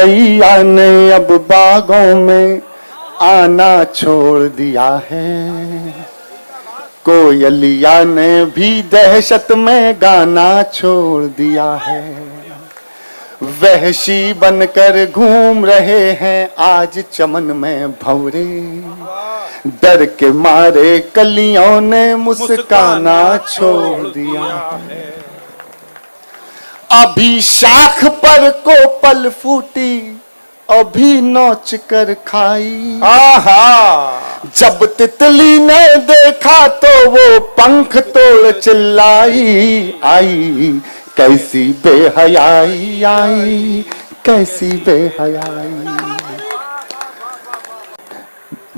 भैया ने अब बागों में आना छोड़ दिया है, कोयलिया ने भी दहशत में गाना छोड़ दिया है। वहशी बनकर घूम रहे हैं आज चमन में भंवरे, डर के मारे कलियों ने मुस्काना छोड़ दिया है। अभी शाख पर कोपल फूटी, अभी नोच कर खाई। आहा, जब तितली ने देखा तो वो पंख तोड़ चिल्लाई, आई कैसी बेहयाई, आई कैसी बेहयाई।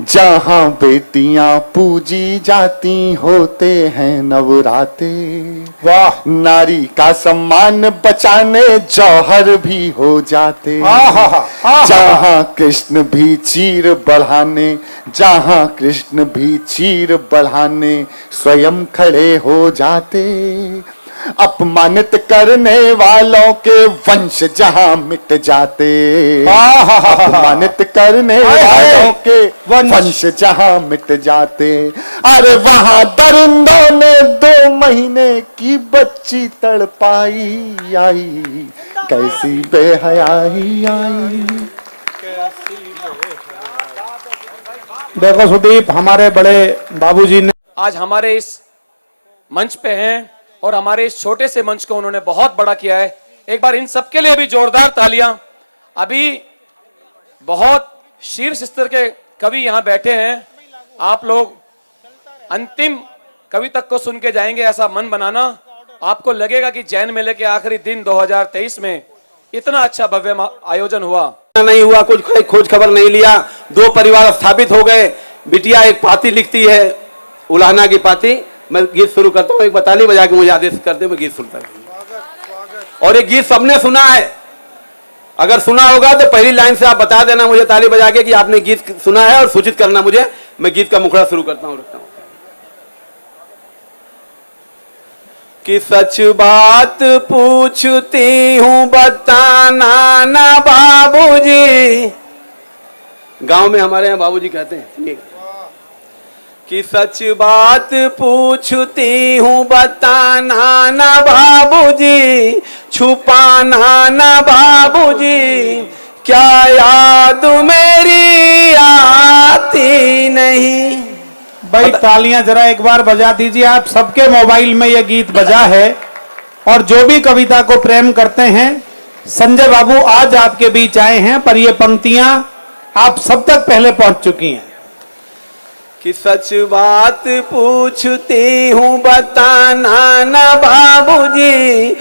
जहां बेटियां पूजी जाती होते हैं नवराते, वाह, नारी का सम्मान बचाने जौहर भी हो जाते। जहां कृष्ण भी चीर बढ़ाने, जहां कृष्ण भी चीर बढ़ाने स्वयं खड़े हो जाते। अपमानित करने वालों के वंश जहां मिट जाते, अपमानित करने वालों के वंश जहां मिट जाते। अरे वहां दरिंदों ने 2 महीने की बच्ची तड़पाई, आई कैसी बेहयाई, आई। देखो सुदीप, हमारे बड़े बाबूजी ने आज हमारे इस मंच पे हैं और हमारे इस छोटे से मंच को उन्होंने बहुत बड़ा किया है। एक बार इन सबके लिए भी जोरदार तालियां। अभी बहुत शीर्ष स्तर के कवि यहां बैठे हैं, आप लोग अंतिम कवि तक को सुन के जाएंगे, ऐसा मन बनाना। आपको लगेगा कि जैन मेले के आखिरी दिन 2023 में इतना अच्छा भव्य आयोजन हुआ नहीं हुआ, कुछ खोज खबर नहीं लिया, 2 परिवार स्थापित हो गए। बिटिया एक पाती लिखती है, उलाहना की पाती। मैं गीत शुरू करता हूँ, एक ताली बजा के मुझे आदेश करते, मैं गीत सुनता हूँ। और ये गीत सबने सुना है, अगर सुना होगा तो पहली लाइन से आप बता देना मुझे ताली बजा के कि आपने गीत सुना है और सूचित करना मुझे। मैं गीत का मुखड़ा शुरू करता हूँ, रखता हूँ। कि सच बात पूछती हूँ बताना ना बाबूजी, गांव में हमारे यहाँ बाबूजी कहते हैं। कि सच बात पूछती हूँ बताना ना बाबूजी, छुपाना ना बाबूजी, क्या याद मेरी आती नहीं। भाई तालियां जरा एक बार बजा दीजिए। आप सबके मोबाइल में यह गीत बजा है और जो भी कविता को प्रेम करते हैं, संजय बाबू आज आपके बीच आए हैं, पर ये पंक्तियां आप सब तक पहले पहुंच चुकी हैं। कि सच बात पूछती हूँ बताना ना बाबूजी,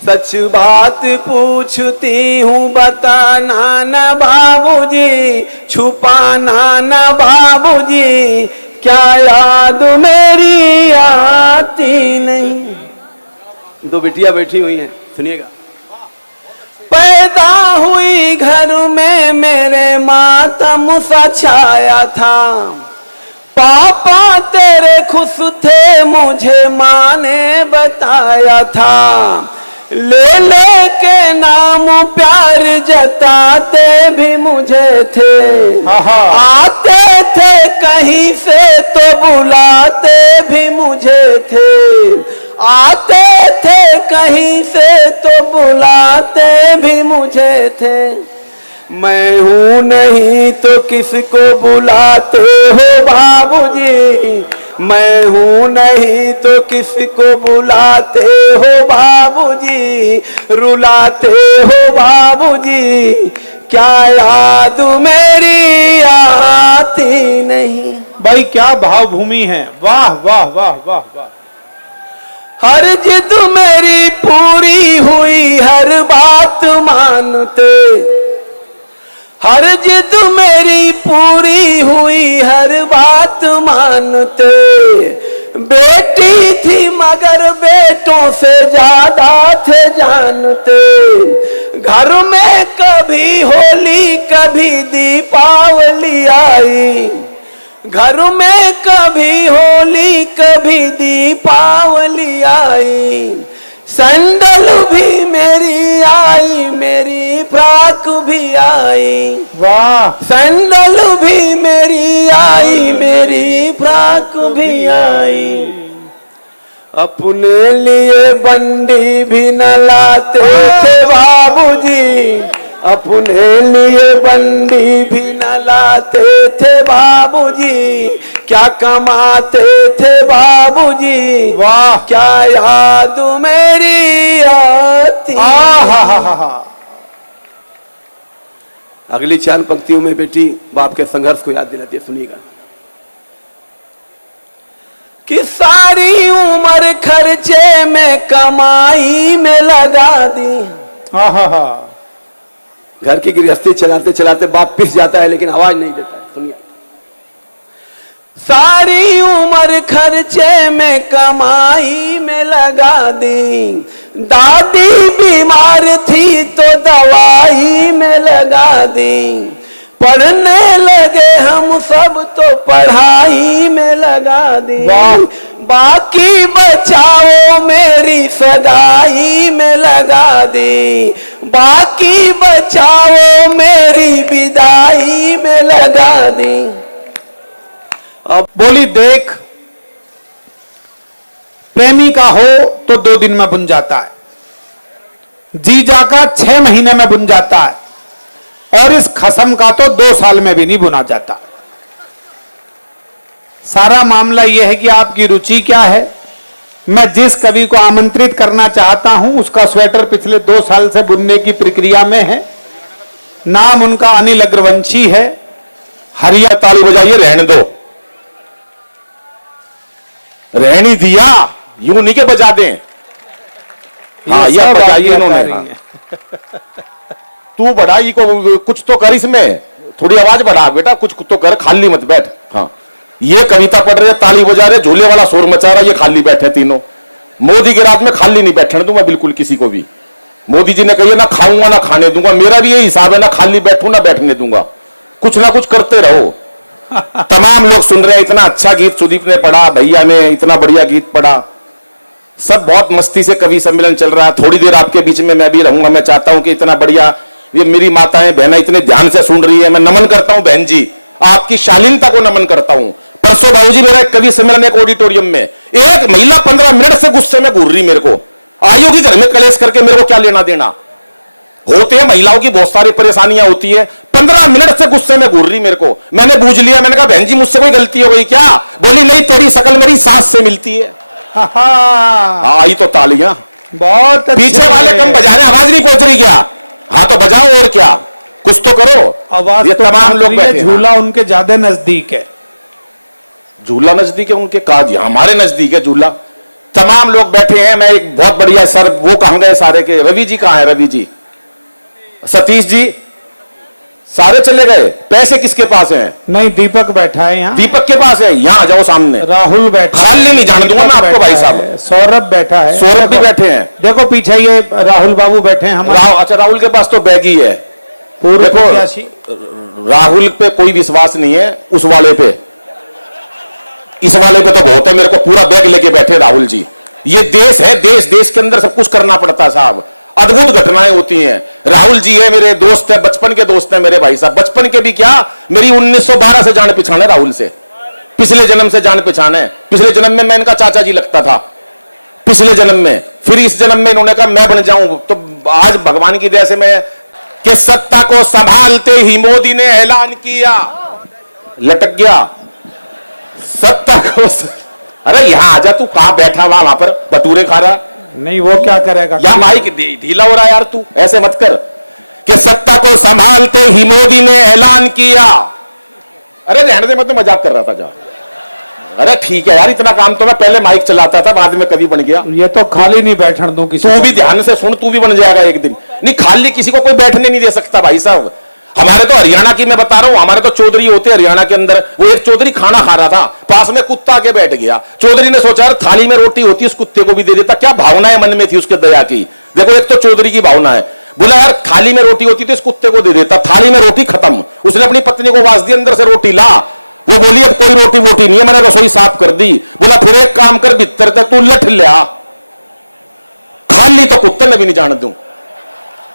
सच बात पूछती हूँ बताना ना बाबूजी, छुपाना ना बाबूजी, क्या याद मेरी आती नहीं। 2 बिटियां बैठी हुई हैं, सुनिएगा। पैदा हुई घर में मेरे मातम सा छाया था, पापा तेरे खुश थे मुझे माँ ने बताया था, ले ले के नाम प्यार जताते भी मुझे थे, आते थे कहीं से तो बुलाते भी मुझे थे, आते थे कहीं से तो बुलाते भी मुझे थे। मैं हूँ नहीं तो किसको बुलाते हो बाबूजी, मैं हूँ नहीं तो किसको बुलाते हो बाबूजी, रुलाते हो बाबूजी, क्या याद मेरी आती नहीं। भाई क्या भावभूमि है, वाह वाह वाह वाह वाह। हर जिद मेरी पूरी हुई, हर बात मानते, हर जिद मेरी पूरी हुई, हर बात मानते। बेटी थी मगर बेटों से ज्यादा थे जानते, घर में कभी होली कभी दीपावली आई, घर में कभी होली कभी दीपावली आई। सैंडल भी मेरी आई, मेरी फ्रॉक भी आई, वाह, सैंडल भी मेरी आई, मेरी फ्रॉक भी आई। अपने लिए बंडी भी न लाते थे बाबूजी, अपने लिए बंडी भी न लाते थे बाबूजी, क्या कमाते थे बाबूजी, वाह, क्या याद मेरी आती। अगली 4 पंक्तियों में बेटी बाप के संघर्ष को याद दिलाती है, सुनिएगा। कि सारी उम्र खर्चे में कमाई में लगा दी। घर की गृहस्थी चलाते चलाते बाप पिस जाता है लेकिन आवाज नहीं देता है, सुनिए। सारी उम्र खर्चे में कमाई में लगा दी, दादी बीमार थी तो दवाई में लगा दी, पढ़ने लगे हम सब तो पढ़ाई में लगा दी, बाकी बचाओ मेरी सगाई में लगा दी, बाकी बचाओ मेरी विदाई में लगा दी। अब बोली, देख प्रेमी का हो तो 2 दिन में बुन जाता है, जीजा का 6 महीने में बुन जाता है, और इस खसम का तो 2 साल में भी नहीं बुना जाता। सारा मामला यह है कि आपकी रुचि क्या है। मैं जिस कवि को आमंत्रित करना चाहता हूं उसका स्वेटर पिछले 2 साल से बुनने की प्रक्रिया में है। नाम उनका अनिल अग्रवंशी है। हरिया ताली बजाइए, रहने दो, रहनी दिया, यूं नहीं के बजा दें। हाँ, यह बजाइए इन्होंने। हाँ। तू बढ़ाई को कुछ तो कर, इसमें थोड़ी आवाज बढ़ा बेटा, कुछ तो कर, खाली मत बैठ। हाँ, ये कविता पढ़ रहे, ताली बजा रहे, झूले वाला शोर मचा रहा, ये खाली बैठे तीनों। मोदी के राज में खाली नहीं बैठने दूंगा बिल्कुल किसी को भी। मोदी जी ने कही ना खाऊंगा ना खाने दूंगा, मेरा भी यही हिसाब है, ना खाली बैठू ना बैठने दूंगा, कुछ ना कुछ करते रहो। तमाम लोग सुन रहे हैं, इतना अच्छा गीत सुदीप ने पढ़ा, भैया ने इतना बढ़िया गीत पढ़ा, सब बहुत मस्ती से कवि सम्मेलन चल रहा है। थोड़ी देर आपके बीच में मैं भी रहूंगा। मैं चाहता हूं कि इतना बढ़िया, ये मेरी माताएं बहनें इतने ध्यान से सुन रही है, मैं नमन करता हूं बहन जी, आपकी शालीनता को नमन करता हूं। परसों बाबूजी मेरा एक कवि सम्मेलन एक ऑडिटोरियम में, एक महिला 15 मिनट से गुस्से में घूर रही, मेरे को आयु की घर में कलेश करके मेरे को क्या लेना देना। होते हैं महिलाओं की बहुत सारी परेशानियां होती है, 15 मिनट से गुस्से में घूर रही मेरे को। मैंने बूझ लिया, मैंने कहा बहन जी मुझसे कोई गलती हो गई क्या? बोली नहीं, तेरी शकल मेरी सास से मिलती है। आई तो तालियां, बहुत पीछे वाले कम बजा रहे, आवाज नहीं पहुंच रही क्या? हाँ तो बजाओ, और क्या, कुछ तो करो। आवाज ये तो तमाम लोग बैठे, झूला उनके ज्यादा नजदीक है। झूला नजदीक है उनके, काज हमारे नजदीक है झूला। तमाम लोग बैठे हैं। मैं एक बहुत बढ़िया सर, वो कहां गए सारे के? रवि जी कहां है? रवि जी, सतीश जी, सारे चले गए। पैसे किसके पास हैं? नहीं, दीपक बैठा है यहाँ। दीपक के पास है, यहाँ आ जाओ सामने। राहुल बैठा, खाली नहीं जाने दूंगा मैं आपको भाई साहब। सौरभ बैठा है, सौरभ भी बैठे हैं। देखो पीछे ये राहुल बाबू बैठे हैं हमारे। अच्छा, राहुल के पास तो बैग ही है। पूर्व प्रत्याशी राहुल पे कोई विश्वास नहीं है, उस वाले पे, इस वाले पे तो बहुत है। मेरे को पूरा बैग लेके बैठे राहुल जी। ये देश है, देश, देश के अंदर सब कुछ करना पड़ता है साहब, अद्भुत घटनाएं होती हैं। राहुल जी है, मेरे दोस्त है, बचपन के दोस्त है मेरे भाई साहब। बचपन के भी क्या, मेरी 1912 से जान पहचान है राहुल से, पिछले जन्म से जान पहचान है। पिछले जन्म में मैं इनका चाचा जी लगता था, पिछले जन्म में। फिर इस जन्म में इन्होंने कहा मैं बन जाऊं, तो आज भगवान की दया से मैं, कि सत्ता को संभालते ही मोदी ने ऐलान किया, लटक गया सत्ता को। अरे यहां आजा, तू कहां बैठा हुआ वहां पर भटूरे खा रहा? नहीं, वो क्या करेगा? या माइक ढीला हो रहा है यार, तू ऐसे मत कर। कि सत्ता को संभालते ही मोदी ने ऐलान किया। अरे रहने दे, मैं तो मजाक कर रहा था। जा, अरे ठीक है यार, इतना काम तो मैं पहले माइक चलाता था, बाद में कभी बन गया। ये तो खाली नहीं बैठने दूं किसी। तू भी ध्यान से सुन, तू भी बन जाएगा एक दिन। नहीं, खाली किसी को कोई बैठने नहीं दे सकता भाई साहब। हमारे तो हरियाणा की मैं बता रहा हूं, हमारे तो चौधरी होते हरियाणा के अंदर। वो एक चौधरी खाना खा रहा था, पास में कुत्ता आके बैठ गया। चौधरी ने सोचा यार थाली में रोटी होती है, उस कुत्ते को भी दे देता। क्या भावनाएं मन में थी उसके दया की, देखो। एक तो चौधरी की भावना है, बोला यार थाली में रोटी होती तो इस कुत्ते को दे देता। थाली में रोटी खत्म, उसने अपनी पत्नी को आवाज दी अंदर से रोटी ला। वो बोली अब कोई रोटी वोटी नहीं है, मैंने रसोई साफ कर दी। बोला फिर एक काम कर, भीतर तक तू लठ लिया, खाली तो कुत्ते ने भी नहीं जाने दूं,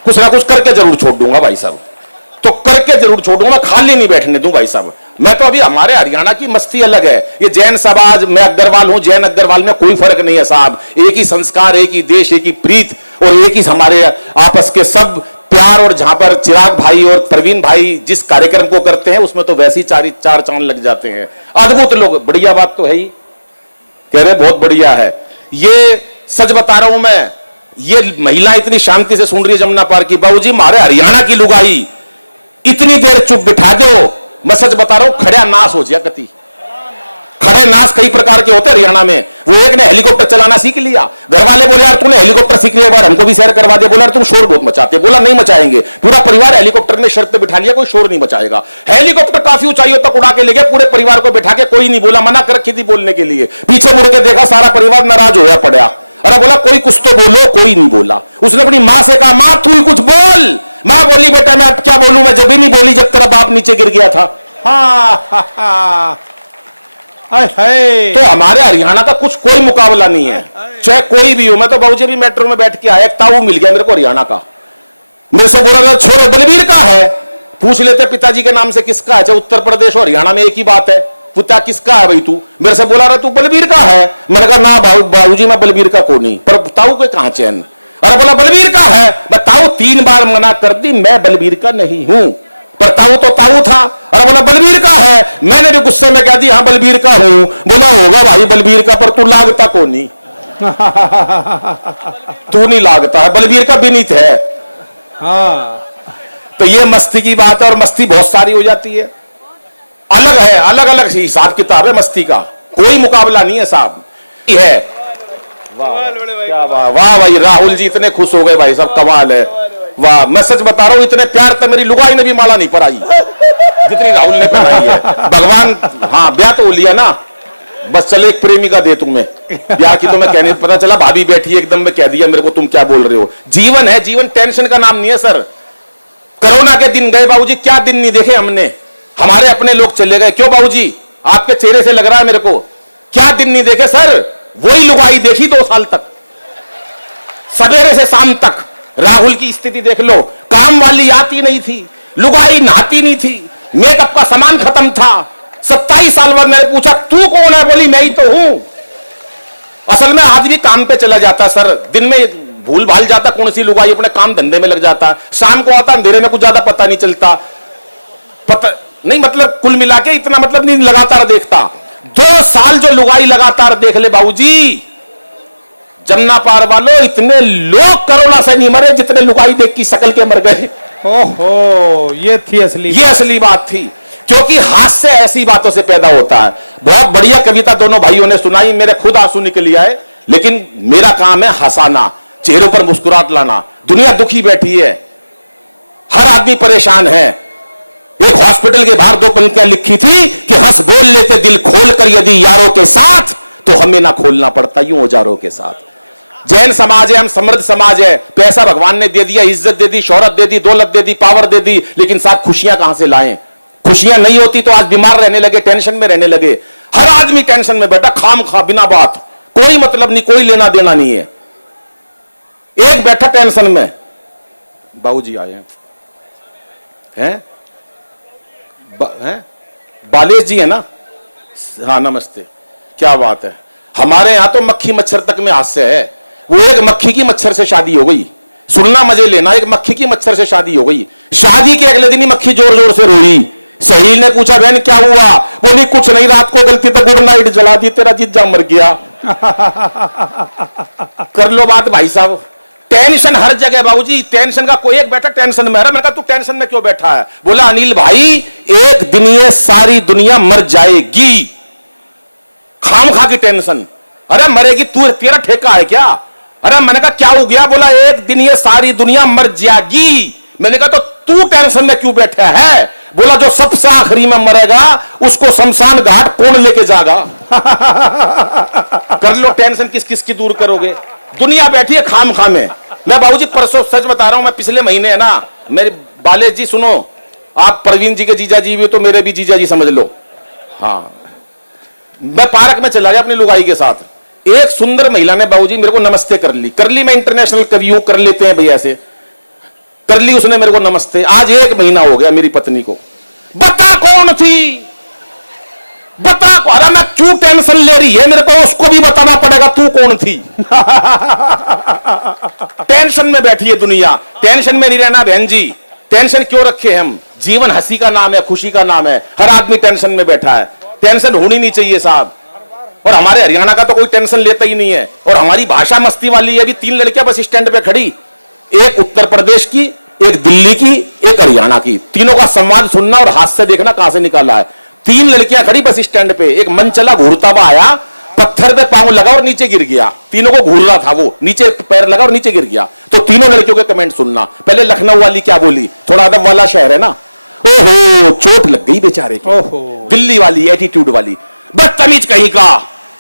कुछ ना कुछ करके जरूर छोड़ दूंगा भाई साहब। करके जरूर छोड़ूंगा, मैं खाली नहीं बैठने दूं भाई साहब। मैं तो अभी हमारे हरियाणा की मस्ती अलग है। ये जैन समाज, मैं अग्रवाल हूं, जैन अग्रवाल में कोई फर्क नहीं है साहब। एक ही संस्कार, एक ही देश, एक ही प्रीत और एक ही हमारे आपस के सब प्यार। और जहां पर चिराग भाई और प्रवीण भाई जिस कार्यक्रम को करते हैं उसमें तो वैसे ही चार चांद लग जाते हैं। अद्भुत लोग, बढ़िया बात तो है ही, कह रहे बहुत बढ़िया है। ये सच बता रहा हूं मैं, ये महिला इतनी शांति से सुन रही है जमुना पार की। बाबूजी हमारे हरियाणा की लुगाई इतनी देर चुप बिठा दो, मैं सच बता रहा हूं, खड़ा नाश हो जाए कति। खड़े नाश कई प्रकार के होते हैं हरियाणा में। वो एक ने हेलीकॉप्टर चलाना सीख लिया, घर वाले बोले यार तूने हेलीकॉप्टर सीख लिया, बार हमको भी सैर करवा दे। बोला यार तुम शोर बहुत मचाते, बोला नहीं मचाएंगे। पूरा परिवार हेलीकॉप्टर में शर्त पे बिठा लिया, कोई शोर नहीं मचाएगा। हेलीकॉप्टर काफी ऊंचाइयों तक उड़ा के ले गया, पूरे परिवार को बिठा के, कोई नहीं बोला, मना कर रखी थी बोलने के लिए। पीछे मुड़ के देखा, सारा परिवार नाराज होया पड़ा। अरे बोला कोई कुछ तो बोलो, कोई नहीं बोला। उसने अपनी मां से कहा मां तू ही कुछ बोल। मां बोली बेटा मैं अब क्या बोलूं, मैं जब भी नहीं बोली जब तेरा बाप नीचे गिर गया था। तो हमारे हरियाणा का कुछ कोई मुकाबला नहीं है, चाहे कोई भी हो। मैं तो बाबूजी भी मेट्रो में बैठ के आया, एक ताऊ मिल गया मेरे को हरियाणा का। मेरे से बोला छोरे बलबीर का है, पूछ लेते पिताजी के नाम से किसका है। चाहे उत्तर प्रदेश और हरियाणा में एक ही बात है, पुता किसका है भाई तू। मेरे से बोला रहा तू बलबीर का है। मैंने कहा ना बाबूजी मैं बलबीर का को नहीं, पर ताऊ के कहां चैन। अरे बोला बलबीर का है। मैं ताऊ 3 बार मना कर दी, मैं बलबीर का नहीं हूं, पर ताऊ तो ताऊ था। अरे बोला बलबीर का है। मैंने भी गुस्से में कह दी हाँ बलबीर का हूं। बोला होगा भाई बलबीर का, पर तू लागता को नहीं। तू नहीं लागता है, बलबीर का विनीत है। हाँ तो ये मस्ती की बात है, और मस्ती बहुत सारी हो जाती है। अलग है, अलग अलग हिसाब किताब है मस्ती का, कोई मुकाबला नहीं है साहब। है वाह क्या वाह वाह भाई, राहुल जी इतने खुश हो गए भाई साहब, कमाल है। वाह मैं सच बता रहा हूं, इतने प्यार तो मेरी लुगाई ने भी माला नहीं पराई जितनी राहुल ने पहनाई है। भगवान हाँ ब्याह तो हो लिया ना, बस चले एक प्रेमिका दे तुम्हें। ब्याह की तो मैं कहने पता चला भाभी बैठी है, एकदम में कह दिया मेरे को तुम क्या बोल रहे हो। जीवन है, जीवन टेंशन का नाम नहीं है सर। कोरोना के दिन गए बाबूजी, क्या दिन नहीं देखे हमने। हमारे अपने लोग चले गए, क्यों बाबूजी आपके चेहरे से लग रहा है मेरे को, क्या दिन नहीं देखे सर। वही लुगाई देखी 2 साल तक, सवेरे से शाम तक। राहुल की स्थिति देख लो, काम वाली आती नहीं थी, लुगाई नहाती नहीं थी, मेकअप का सामान खत्म था। 27 साल बाद मैंने पूछा तू कौन है, बोली मैं ही तो हूं। असल में आदमी काम पे चला जाता सर, दिन में भूल भाल जाता कौन सी लुगाई, अपने काम धंधे में लग जाता। शाम को आता अंधेरे में कुछ ज्यादा पता नहीं चलता, पता नहीं मतलब कुल मिला के इतना मतलब नहीं लगातार देखता। 2 साल जो लुगाई लगातार देख ले बाबूजी, जमुना पार वालों इतने लोग कोरोना से नहीं मरे जितने लुगाई देख की शकल के मर गए। ओहो ये थी असली, ये असली बात थी, क्योंकि हास्य ऐसी बातों से पैदा होता है। बहुत बढ़िया कविता दोनों भाइयों ने सुनाई, मेरे खुद आंसू निकल आए, लेकिन मेरा काम है हंसाना, चेहरों पर मुस्कुराहट लाना। दुनिया दुखी बैठी है, हर आदमी परेशान है। एक हॉस्पिटल के बाहर 2 पंक्तियां लिखी थी कि हंस बोल लेते दिल खोल कर यदि यारों के साथ, तो हमें ना खोलना पड़ता यूं औजारों के साथ। जैन समाज है, हम समृद्ध समाज है, पैसा भगवान ने दे दिया, इज्जत दे दी, शोहरत दे दी, दौलत दे दी, पावर दे दी, लेकिन साथ खुशियां कहां से लाएं। खुशियां नहीं होती तो आज बीमार रहने लगे, टेंशन में रहने लगे। हर आदमी टेंशन में बैठा, खाम खा बिना बात, कोई मतलब नहीं, कोई लेना देना नहीं है। एक बैठा टेंशन में, बाबूजी आए हैं बालेश जी है ना, हाँ नमस्ते, क्या बात है। हमारे यहां तो मक्खी मच्छर तक में हास्य है। वो एक मक्खी की मच्छर से शादी हो गई, सुनना मजे लेना, एक मक्खी की मच्छर से शादी हो गई। शादी के अगले दिन ही मक्खी जोर जोर से रोई। सहेली ने पूछा बहन क्या हुआ, बोली कुछ नहीं, रात को गलती से गुड नाइट जला दी, तेरा जीजा मर गया। कर लो बात भाई साहब, टेंशन हर जगह बाबूजी, टेंशन का कोई एक बैठा टेंशन में। मैंने कहा तू टेंशन में क्यों बैठा है, बोला अनिल भाई एक दिन ये सारी दुनिया मर जाएगी, खाम खा की टेंशन। अरे मरेगी तू, तेरा ठेका है क्या। अरे मैंने कहा क्या हो गया, बोला एक दिन ये सारी दुनिया मर जाएगी। मैंने कहा तो तू टेंशन में क्यों बैठा है, बोला जो सबसे आखिरी में मरेगा उसको शमशान घाट कौन लेके जाएगा। कर लो टेंशन, किस किस की दूर करोगे, दुनिया बैठी है खाम खा में। मैं बाबूजी परसों सच बता रहा हूं, मैं पिछले महीने है ना, मेरे बालेश जी सुनो, आप प्रवीण जी के जीजा जी भी हो तो मेरे भी जीजा जी समझ लो। हाँ मैं पार्क में चला गया अपनी लुगाई के साथ, एक सुंदर महिला ने बाबूजी मेरे को नमस्ते कर ली। मैं इंटरनेशनल कवि हूं, कर लेते हैं भैया ऐसे। कर ली उसने मेरे को नमस्ते। आज 1 महीना हो गया मेरी पत्नी को, बता कौन थी, बता। अरे मैं क्यों टेंशन ले रही है, मेरे को उसको भी बताना पड़ेगा तू कौन थी। टेंशन में बैठी है दुनिया, टेंशन में नहीं रहना बहन जी। टेंशन क्यों रखे हम, जीवन हंसी का नाम है, खुशी का नाम है। हर आदमी टेंशन में बैठा है, टेंशन होनी नहीं चाहिए साहब। और हमारे हरियाणा का तो कोई टेंशन लेता ही नहीं है। और हमारी भाषा मस्ती वाली है। अभी 3 लड़कियां बस स्टैंड पे खड़ी, एक उत्तर प्रदेश की, एक दिल्ली की, एक हरियाणा की। तीनों का संवाद सुनना और हाथ से देखना कहां से निकाला है। 3 लड़कियां खड़ी बस स्टैंड पे, एक मन चला घूरता हुआ आया, पत्थर पे पांव लगा और नीचे गिर गया। तीनों को घूर रहा था वो, नीचे पैर लगा और नीचे गिर गया। तो तीनों लड़कियों के कमेंट सुनना। पहले लखनऊ वाली क्या बोली, थोड़ा अदब वाला शहर है ना, ओहो चोट लग गई बेचारे की। दिल्ली वाली एटीट्यूड वाली, बदतमीज कहीं का,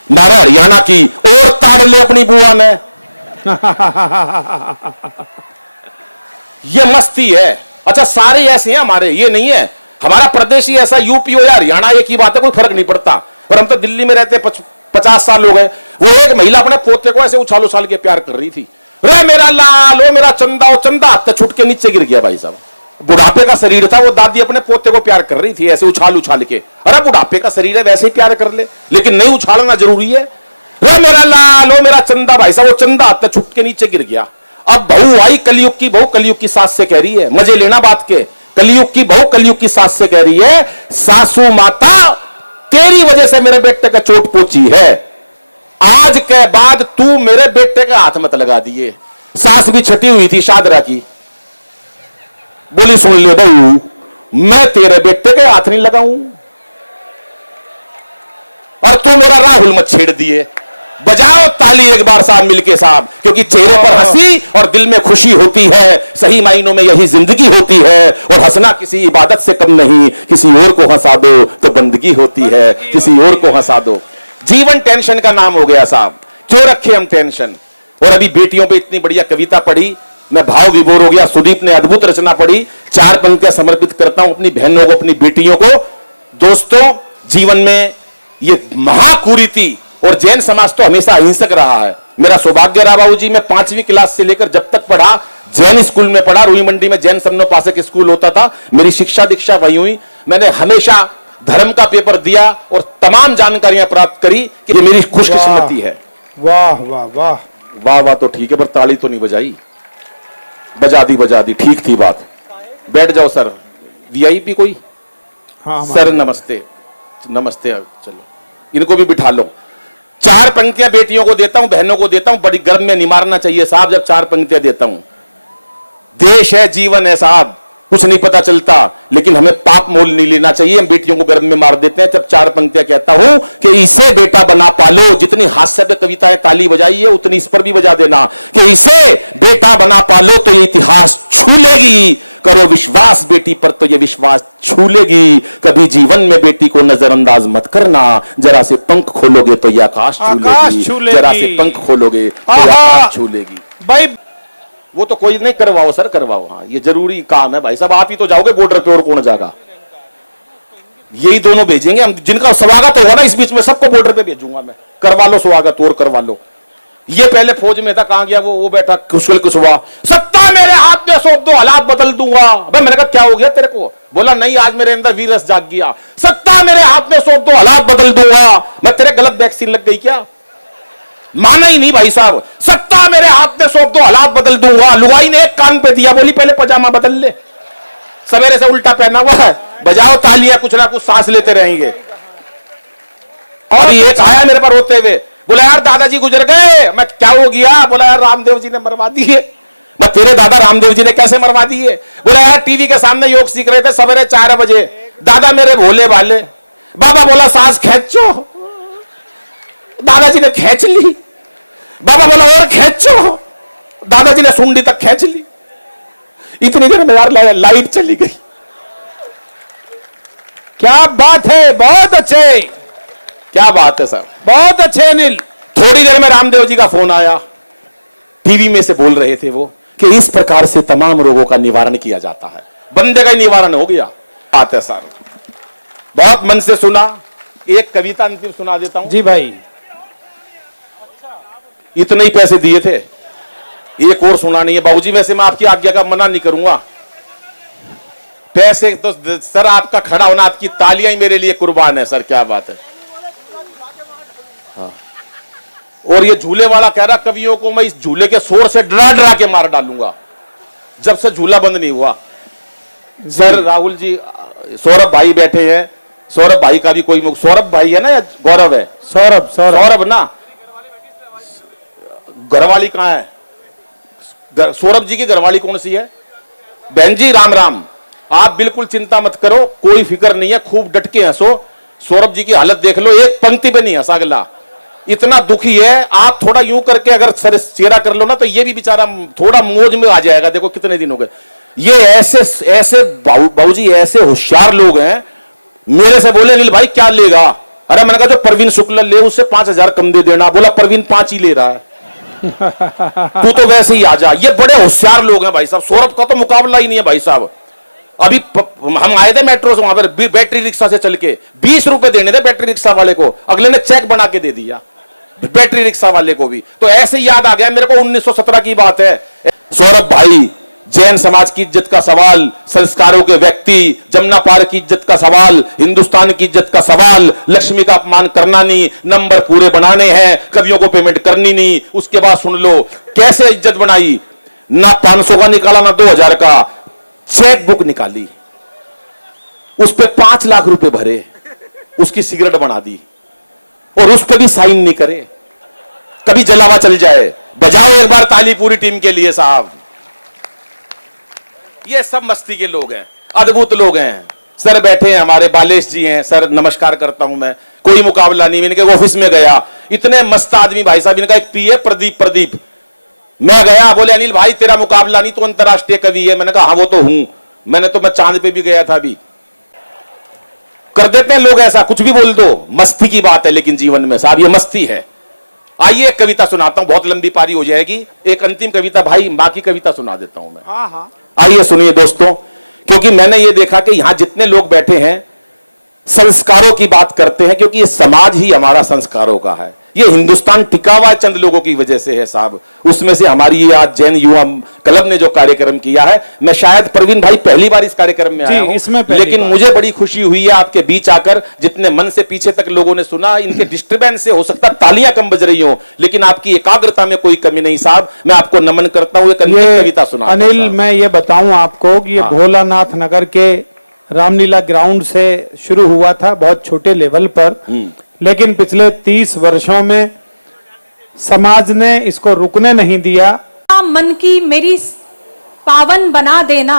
मारे हरियाणा की और ताड़ ले अपनी बुआ ने। ये मस्ती है। अच्छा सारे ऐसे हैं हमारे, ये नहीं है हमारा प्रदेश ही ऐसा, यूपी हो या हरियाणा एक ही बात है, कोई फर्क नहीं पड़ता। और हम तो दिल्ली में रहते 50 साल हो गए। वो एक महिला अपने पोते को ऐसे उछाल उछाल के प्यार कर रही थी, रे मेरा लाल, ओ मेरा चंदा, ओ चंदा, हाथ छुट के नीचे गिर गया भाई साहब। बुढ़ापे का शरीर था, वो दादी अपने पोते को प्यार कर रही थी ऐसे उछाल उछाल के। अरे बुढ़ापे का शरीर है, वैसे ही प्यार कर ले, लेकिन नहीं उछालना जरूरी है। रे मेरा लाल, ओ मेरा चंदा, भाई साहब वो चंदा हाथ छुट के नीचे गिर गया। अब बहू आई कलयुग की बहू, कलयुग की सास से कह रही है, मजे लेना बात के, कलयुग की बहू कलयुग की सास से कह रही है, सासू माता तेरी वजह से मेरे बेटे का चोट पहुंची है, आज के बाद तू मेरे बेटे के हाथ मत लगा दिए। सास भी छटी हुई थी शादरा की, बोली सुन ले बहू, मैं तेरे बेटे के हाथ नहीं लगाऊं और तू मेरा राहुल मत छेड़ दिए। बजाओ ताली एक बार साहब मिलके साहब, क्योंकि चेहरे पर हंसी और दिल में खुशी होती है। सही मायनों में यही जिंदगी होती है। और हंसना किसी इबादत से कम नहीं, किसी और को हंसा दो तो बंदगी होती है, किसी और को हंसा दो। जीवन टेंशन का नाम हो गया साहब, क्यों रखे हम टेंशन। और अभी बेटियों पे इतनी बढ़िया कविता पढ़ी, मैं भाव विभोर हो गया। सुदीप ने अद्भुत रचना पढ़ी, 4 पंक्तियां समर्पित करता हूं अपनी बहनों को, अपनी बेटियों को। दोस्तों जीवन में ये महाकुरीति, और जैन समाज तो हमेशा अहिंसक रहा है। मेरा सौभाग्य रहा बाबूजी, मैं 5वीं क्लास से लेकर जब तक पढ़ा जैन स्कूल में पढ़ा। रुई मंडी में जैन समनोपासक स्कूल होता था, मेरी शिक्षा दीक्षा वही हुई। मैंने हमेशा धर्म का पेपर दिया और तमाम जानकारियां प्राप्त करी कि ये मेरी खुशकिस्मती है। वाह वाह वाह वाह वाह तो ठीक है, पर ताली तो नहीं बजाई। बजा दी, ठीक थी बात। बैठ जाओ सर, वीआईपी कोई। हाँ सर नमस्ते, नमस्ते। चलो इनको भी बिठा लो। 4 पंक्तियां बेटियों को देता हूं, बहनों को देता हूं, बड़ी गर्म में नहीं मारना चाहिए साहब जब 4 पंक्तियां देता हूं। देश है, जीवन है साहब, कुछ नहीं पता चलता, लेकिन हमें पाप मोल नहीं लेना चाहिए। हम बेटियों को गर्म में मार देते हैं। जब 4 पंक्तियां कहता हूं कि इसे बेटा बना पालो, जितनी हास्य पे कविताएं ताली बजाई है उतनी इस पर भी बजा देना कि इसे बेटा बना पालो तो ये इतिहास छू लेगी। करो विश्वास बेटी पर तो ये विश्वास छू लेगी। कभी जीवन में बेटी को नजरअंदाज मत करना, जरा से पंख खोलोगे तो ये आकाश छू लेगी। जरा से पंख खोलोगे तो ये आकाश छू लेगी। भाई वो तो कोई नहीं, करवाओ सर करवाओ। हाँ ये जरूरी काम है भाई साहब, आप ही तो जाओगे बॉर्डर पे और कौन जाएगा। यही दोनों भेजेंगे हम, जिनका स्वागत होगा ना इस बीच में सबको बॉर्डर पे भेजूंगा मैं। करवा लो स्वागत और करवा लो। ये पहले फौज में था, कहां गया वो बैठा कुछ हुआ, सत्ता मेरे हाथ में सौंप दो हालात बदल दूंगा। अबे मैंने कहा क्या हो गया तेरे को, बोला नहीं आज मेरे अंदर वीरस जाग गया। सत्ता मेरे हाथ में सौंप दो हालात बदल दूंगा। मैं तेरे गलत वैक्सीन लग गई क्या, माना ही नहीं भाई साहब। सत्ता मेरे हाथ में सौंप दो हालात बदल दूंगा। लुगाई ने एक कान पे दिया, बोली पहले पजामा बदल ले, सवेरे से उल्टा पहना हुआ है। बजाओ तालियां, कुछ ना कुछ सांस लेते रहेंगे। और ये आया मेरे पर रोते हुए, बोला यार दादाजी गुजर गए। मैं क्या हो गया, बोला यार रामदेव जी ने मरवा दिए। मैं तेरे दादा रामदेव जी ने कैसे मरवा दिए। बोला यार टीवी के सामने योग सीख रहे थे सवेरे 4 बजे, दादा मेरे भोले भाले। बाबा बोला सांस खींचो, दादाजी ने खींच ली। बाबा बोला और खींचो, दादाजी ने सुंडी तक खींच ली। इतनी देर में यार लाइट चली गई। क्या बात है, बहुत अच्छे, क्या बात है सर, बहुत अच्छे अनिल। थोड़ी देर में रामदेव जी का फोन आया, टीवी में से बोल रहे थे वो कि इस प्रकार से तमाम रोगों का निवारण किया जाता है। बंदे का निवारण हो गया। बात है सर, बहुत मन से सुना। एक कविता अंतिम सुना देता हूं जी भाई। इतने ही पैसे दिए थे, एक और सुनानी है बाबूजी। वैसे मैं आपकी आज्ञा का मना नहीं करूंगा, पैसे तो सर आपका खड़ा होना, आपकी तालियां ही मेरे लिए कुर्बान है सर। क्या बात है। हाँ। और ये झूले वाला कह रहा कवियों को मैं इस झूले के शोर से डरा डरा के मार डालूंगा जब से झूला बंद नहीं हुआ। सर राहुल जी, सौरभ भाई बैठे हैं, सौरभ भाई का भी कोई, सौरभ भाई है ना या गौरव है? सौरभ सौरभ ना, घरवाली कहां है? सौरभ जी की घरवाली कौन सी है? बहन जी राम राम। आप बिल्कुल चिंता मत करो, कोई फिक्र नहीं है, खूब डट के हंसो। सौरभ जी की हालत देख लो, एक पंक्ति पे नहीं हंसा अगला, इतना दुखी है। आप थोड़ा यूं करके अगर सर चेहरा कर लो ना तो ये भी बेचारा थोड़ा मौज में आ जाएगा। देखो कितने दिन हो गए। ये ऐसे बाबूजी ऐसे होशियार लोग हैं। मेरे से बोले अनिल भाई क्या लेगा? अरे मैंने कहा जो परवीन शुक्ला ले उससे 5,000 कम दे देना। बोला परवीन 5 ही ले रहा है। तू तो वैसे ही आ जा। ये बड़े होशियार लोग हैं भाई साहब। सौरभ का तो मुकाबला ही नहीं है भाई साहब। अभी हम आए थे मेट्रो से, वहां पर बैटरी रिक्शा से चल के 20 रुपए देने थे बैटरी रिक्शा वाले को, अगले ने चेक बना के दे दिया बैटरी रिक्शा वाले को भी। तो ऐसे याद आ गया मेरे को, 1917 की बात है। सौरभ भाई, जैन समाज की इज्जत का सवाल, संस्कारों के व्यक्ति, जमुना पार की इज्जत का सवाल, हिंदुस्तान की इज्जत का सवाल, लक्ष्मी का अपमान करना नहीं, नंबर पूरे बनाने हैं, कवियों को पेमेंट करनी नहीं। उसके बाद सुन लो कैसे इज्जत बनाई। ना 500 का निकाला ना 2,000 का, चेक बुक निकाली, उस पे 5 लाख रुपए भरे, उसकी सिगरेट बना दी और उस पे भी साइन नहीं करे। कभी जलावा चल जाए। बजाओ एक बार ताली पूरी टीम के लिए साहब। ये सब मस्ती के लोग हैं, अद्भुत लोग हैं। सर बैठे हैं हमारे, बालेश जी हैं। सर नमस्कार करता हूं मैं। कोई मुकाबला नहीं। मैंने ऑफिस में गया, इतने मस्त आदमी भाई साहब। इनका एक पीए प्रदीप। मैं गया, बोले अनिल भाई तेरा मुकाबला नहीं, तो अंतरराष्ट्रीय कवि है। मैंने कहा हाँ वो तो हूं। मैं चांद पे भी गया था। अभी कर देते हैं लोग ऐसा, कुछ भी बोल दो। मस्ती की बात है लेकिन जीवन में साहब ये मस्ती है। आइए एक कविता सुनाता हूं, बहुत लंबी पारी हो जाएगी। एक अंतिम कविता भाई, मां की कविता सुना देता हूं मैं। हाँ हाँ, आइए सुनिए दोस्तों, क्योंकि मैंने ये देखा कि यहां जितने लोग बैठे हैं संस्कारों की बात करते हैं, क्योंकि ये समाज ही हमारा संस्कारों का है। ये हिंदुस्तान टिका हुआ चंद लोगों की वजह से है साहब। उसमें से हमारी ये आज जैन युवा क्लब ने जो कार्यक्रम किया है, मैं शायद परवीन भाई पहली बार इस कार्यक्रम में आया हूं, लेकिन मुझे बड़ी खुशी हुई है आपके बीच आकर। जितने मन से पीछे तक लोगों ने सुना, इनके डिस्टर्बेंस से हो सकता तालियां कम बज रही हो, लेकिन आपकी एकाग्रता में कोई कमी नहीं साहब। मैं आपको नमन करता हूं। एक कविता सुना अनिल, मैं ये बताऊं आपको कि ये भोलानाथ नगर के रामलीला ग्राउंड से शुरू हुआ था, बहुत छोटे लेवल पर, लेकिन पिछले 30 वर्षों में समाज ने इसको रुकने नहीं दिया। मन की मेरी पावन बना देना,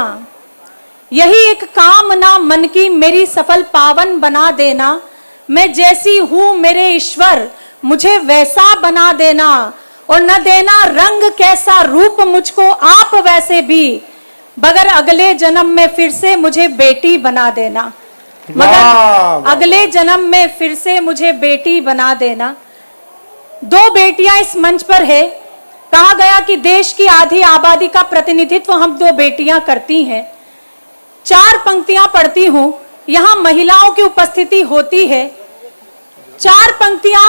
यही एक कामना मन की मेरी सफल पावन बना देना। मैं जैसी हूं मेरे ईश्वर मुझे वैसा बना देना, और न देना रंग कैसा रूप मुझको आप वैसे भी, मगर अगले जन्म में फिर से मुझे बेटी बना देना। मगर अगले जन्म में फिर से मुझे बेटी बना देना। 2 बेटियां इस मंच पर है। कहा गया कि देश की आधी आबादी का प्रतिनिधित्व हम 2 बेटियां करती हैं। 4 पंक्तियां पढ़ती हूं, यहां महिलाओं की उपस्थिति होती है। 4 पंक्तियां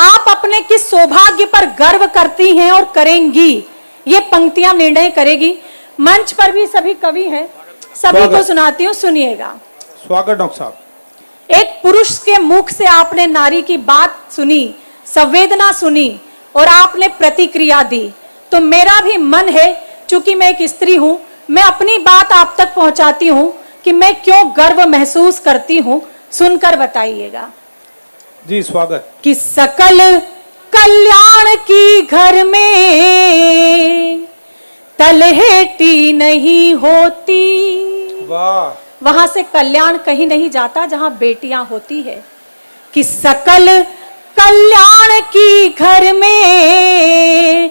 आप अपने किस सौभाग्य पर गर्व करती हैं और करेंगी, ये पंक्तियां निर्णय करेगी। मंच पर भी सभी कवि हैं, सभी को सुनाती हूं, सुनिएगा। स्वागत डॉक्टर साहब। एक पुरुष के मुख से आपने नारी की बात सुनी, संवेदना सुनी और आपने प्रतिक्रिया दी, तो मेरा भी मन है, चूंकि मैं एक स्त्री हूं, मैं अपनी बात आप तक पहुंचाती हूं कि मैं क्यों गर्व महसूस करती हूं। सुनकर बताइएगा। जी स्वागत। कि सकल कल्याण की घर में तलहेटी नहीं होती। वाह। वहां से कल्याण कहीं नहीं जाता जहां बेटियां होती है। कि सकल कल्याण की घर में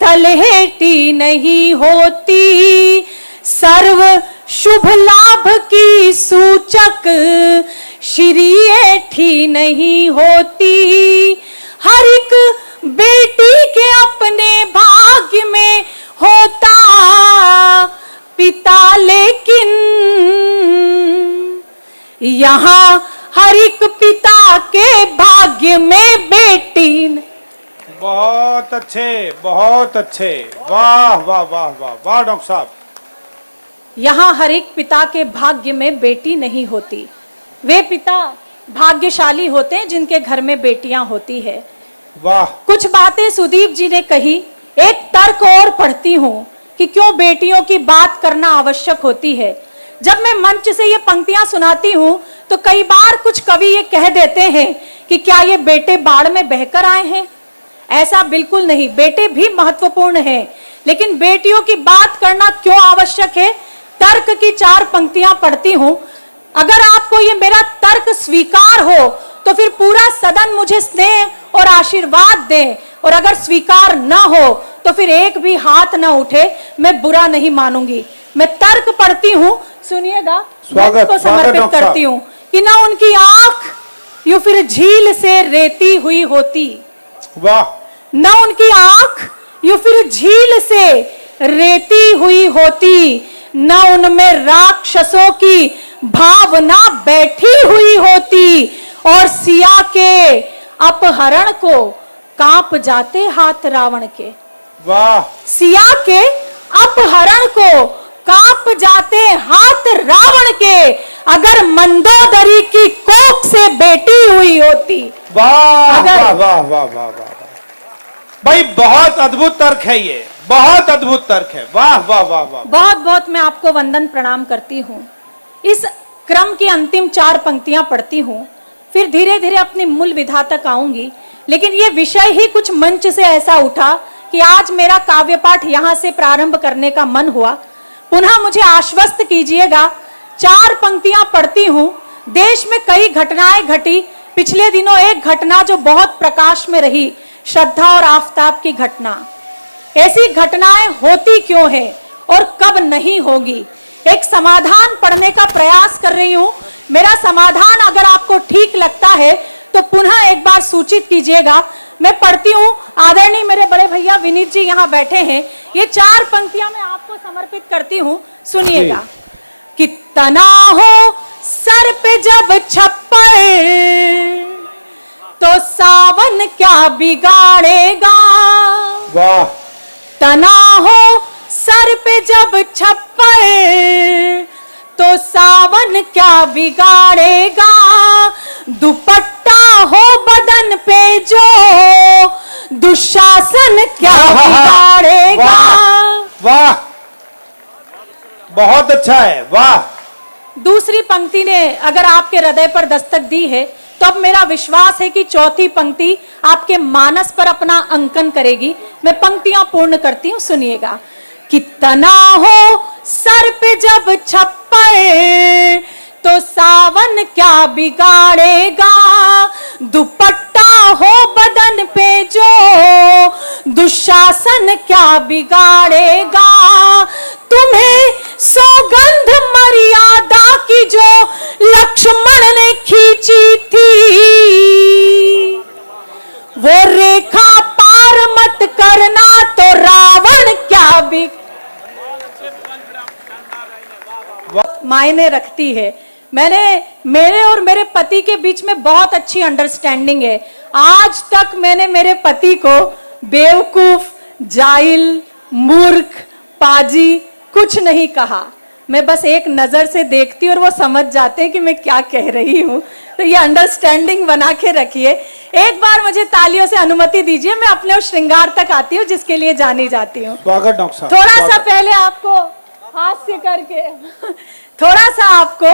तलहेटी नहीं होती, सर्व शुभ लाभ की सूचक श्री एठी नहीं होती। हर एक बेटी के अपने भाग्य में होता पिता, लेकिन यहाँ हर एक पिता के भाग्य में बेटी। बहुत अच्छे, बहुत अच्छे। वाह वाह वाह वाह वाह डॉक्टर साहब। यहाँ हर एक पिता के भाग्य में बेटी नहीं होती। वे पिता भाग्यशाली होते हैं जिनके घर में बेटियां होती है। वाह। कुछ बातें सुदीप जी ने कही, एक तर्क और पढ़ती हूँ कि क्यों बेटियों की बात करना आवश्यक होती है। जब मैं मंच से ये पंक्तियां सुनाती हूँ तो कई बार कुछ कवि ये कह देते हैं कि क्या ये बेटे बाढ़ में बहकर आए हैं। ऐसा बिल्कुल नहीं, बेटे भी महत्वपूर्ण हैं, लेकिन बेटियों की बात करना क्यों आवश्यक है। तर्क की 4 पंक्तियां पढ़ती हूं। अगर आपको ये मेरा तर्क स्वीकार हो तो फिर पूरा सदन मुझे स्नेह और आशीर्वाद दे, और अगर स्वीकार ना हो तो फिर एक भी हाथ ना उठे, मैं बुरा नहीं मानूंगी। मैं तर्क पढ़ती हूं, सुनिएगा। स्वागत, को समर्पित स्वागत करती हूं कि ना उनकी आंख यूं फिर झील से रेती हुई होती। वाह। न उनकी आंख यूं फिर झील से रेती हुई होती, न उनमें राक्षसों की भावना बैठी हुई होती, और सिया के अपहरण को कांप जाते हाथ रावण के। वाह। सिया के अपहरण को कांप जाते हाथ रावण के, अगर मंदोदरी की कोख से बेटी हुई होती। वाह अगर- वाह वाह वाह वाह वाह। भाई बहुत अद्भुत तर्क है ये, बहुत अद्भुत तर्क है। वाह वाह वाह वाह। बहुत बहुत मैं आपको वंदन प्रणाम करती हूँ। इस क्रम की अंतिम 4 पंक्तियां पढ़ती हूँ, फिर धीरे धीरे अपनी मूल विधा तक आऊंगी। लेकिन ये विषय ही कुछ मंच से ऐसा उठा कि आज मेरा काव्य पाठ यहाँ से प्रारंभ करने का मन हुआ। पुनः मुझे आश्वस्त कीजिएगा। 4 पंक्तियां पढ़ती हूँ। देश में कई घटनाएं घटी। पिछले दिनों एक घटना जो बहुत प्रकाश में रही, श्रद्धा और आफताब की घटना। ऐसी घटनाएं होती क्यों है और कब नहीं होगी, एक समाधान पढ़ने का प्रयास कर रही हूं। मेरा समाधान अगर आपको ठीक लगता है तो पुनः एक बार सूचित कीजिएगा। मैं पढ़ती हूं। आदरणीय मेरे बड़े भैया विनीत जी यहाँ बैठे हैं। ये 4 पंक्तियां मैं आपको समर्पित करती हूं, सुनिएगा। कि तना हो सर पे जब छप्पर, तो सावन क्या बिगाड़ेगा। वाह। तना हो सर पे जब छप्पर, तो सावन क्या बिगाड़ेगा। दुपट्टा हो बदन पे जो, दुशासन क्या बिगाड़ेगा। वाह। बहुत अच्छा है। वाह। दूसरी पंक्ति ने अगर आपके हृदय पर दस्तक दी है तो अब मेरा विश्वास है कि चौथी पंक्ति आपके मानस पर अपना अंकन करेगी। मैं पंक्तियां पूर्ण करती हूं, सुनिएगा। कि तना हो सर पे जब छप्पर, तो सावन क्या बिगाड़ेगा। दुपट्टा हो बदन पे जो, दुशासन क्या बिगाड़ेगा। तुम्हें सौगंध मर्यादा की जो लक्ष्मण ने खींची थी, वो रेखा पार मत करना, तो रावण क्या भी मायने रखती है। मेरे और मेरे पति के बीच में बहुत अच्छी अंडरस्टैंडिंग है। आज तक मैंने मेरे पति को बेवकूफ, जाहिल, मूर्ख, पाजी कुछ नहीं कहा। मैं बस एक नजर से देखती और वो समझ जाते हैं कि मैं क्या कह रही हूँ। तो ये अंडरस्टैंडिंग बना के रखिए। एक बार मुझे तालियों से अनुमति दीजिए, मैं अपने उस श्रृंगार तक आती हूँ जिसके लिए जानी जाती हूँ। स्वागत डॉक्टर साहब। थोड़ा सा पहले आपको हास्य करके थोड़ा सा आपको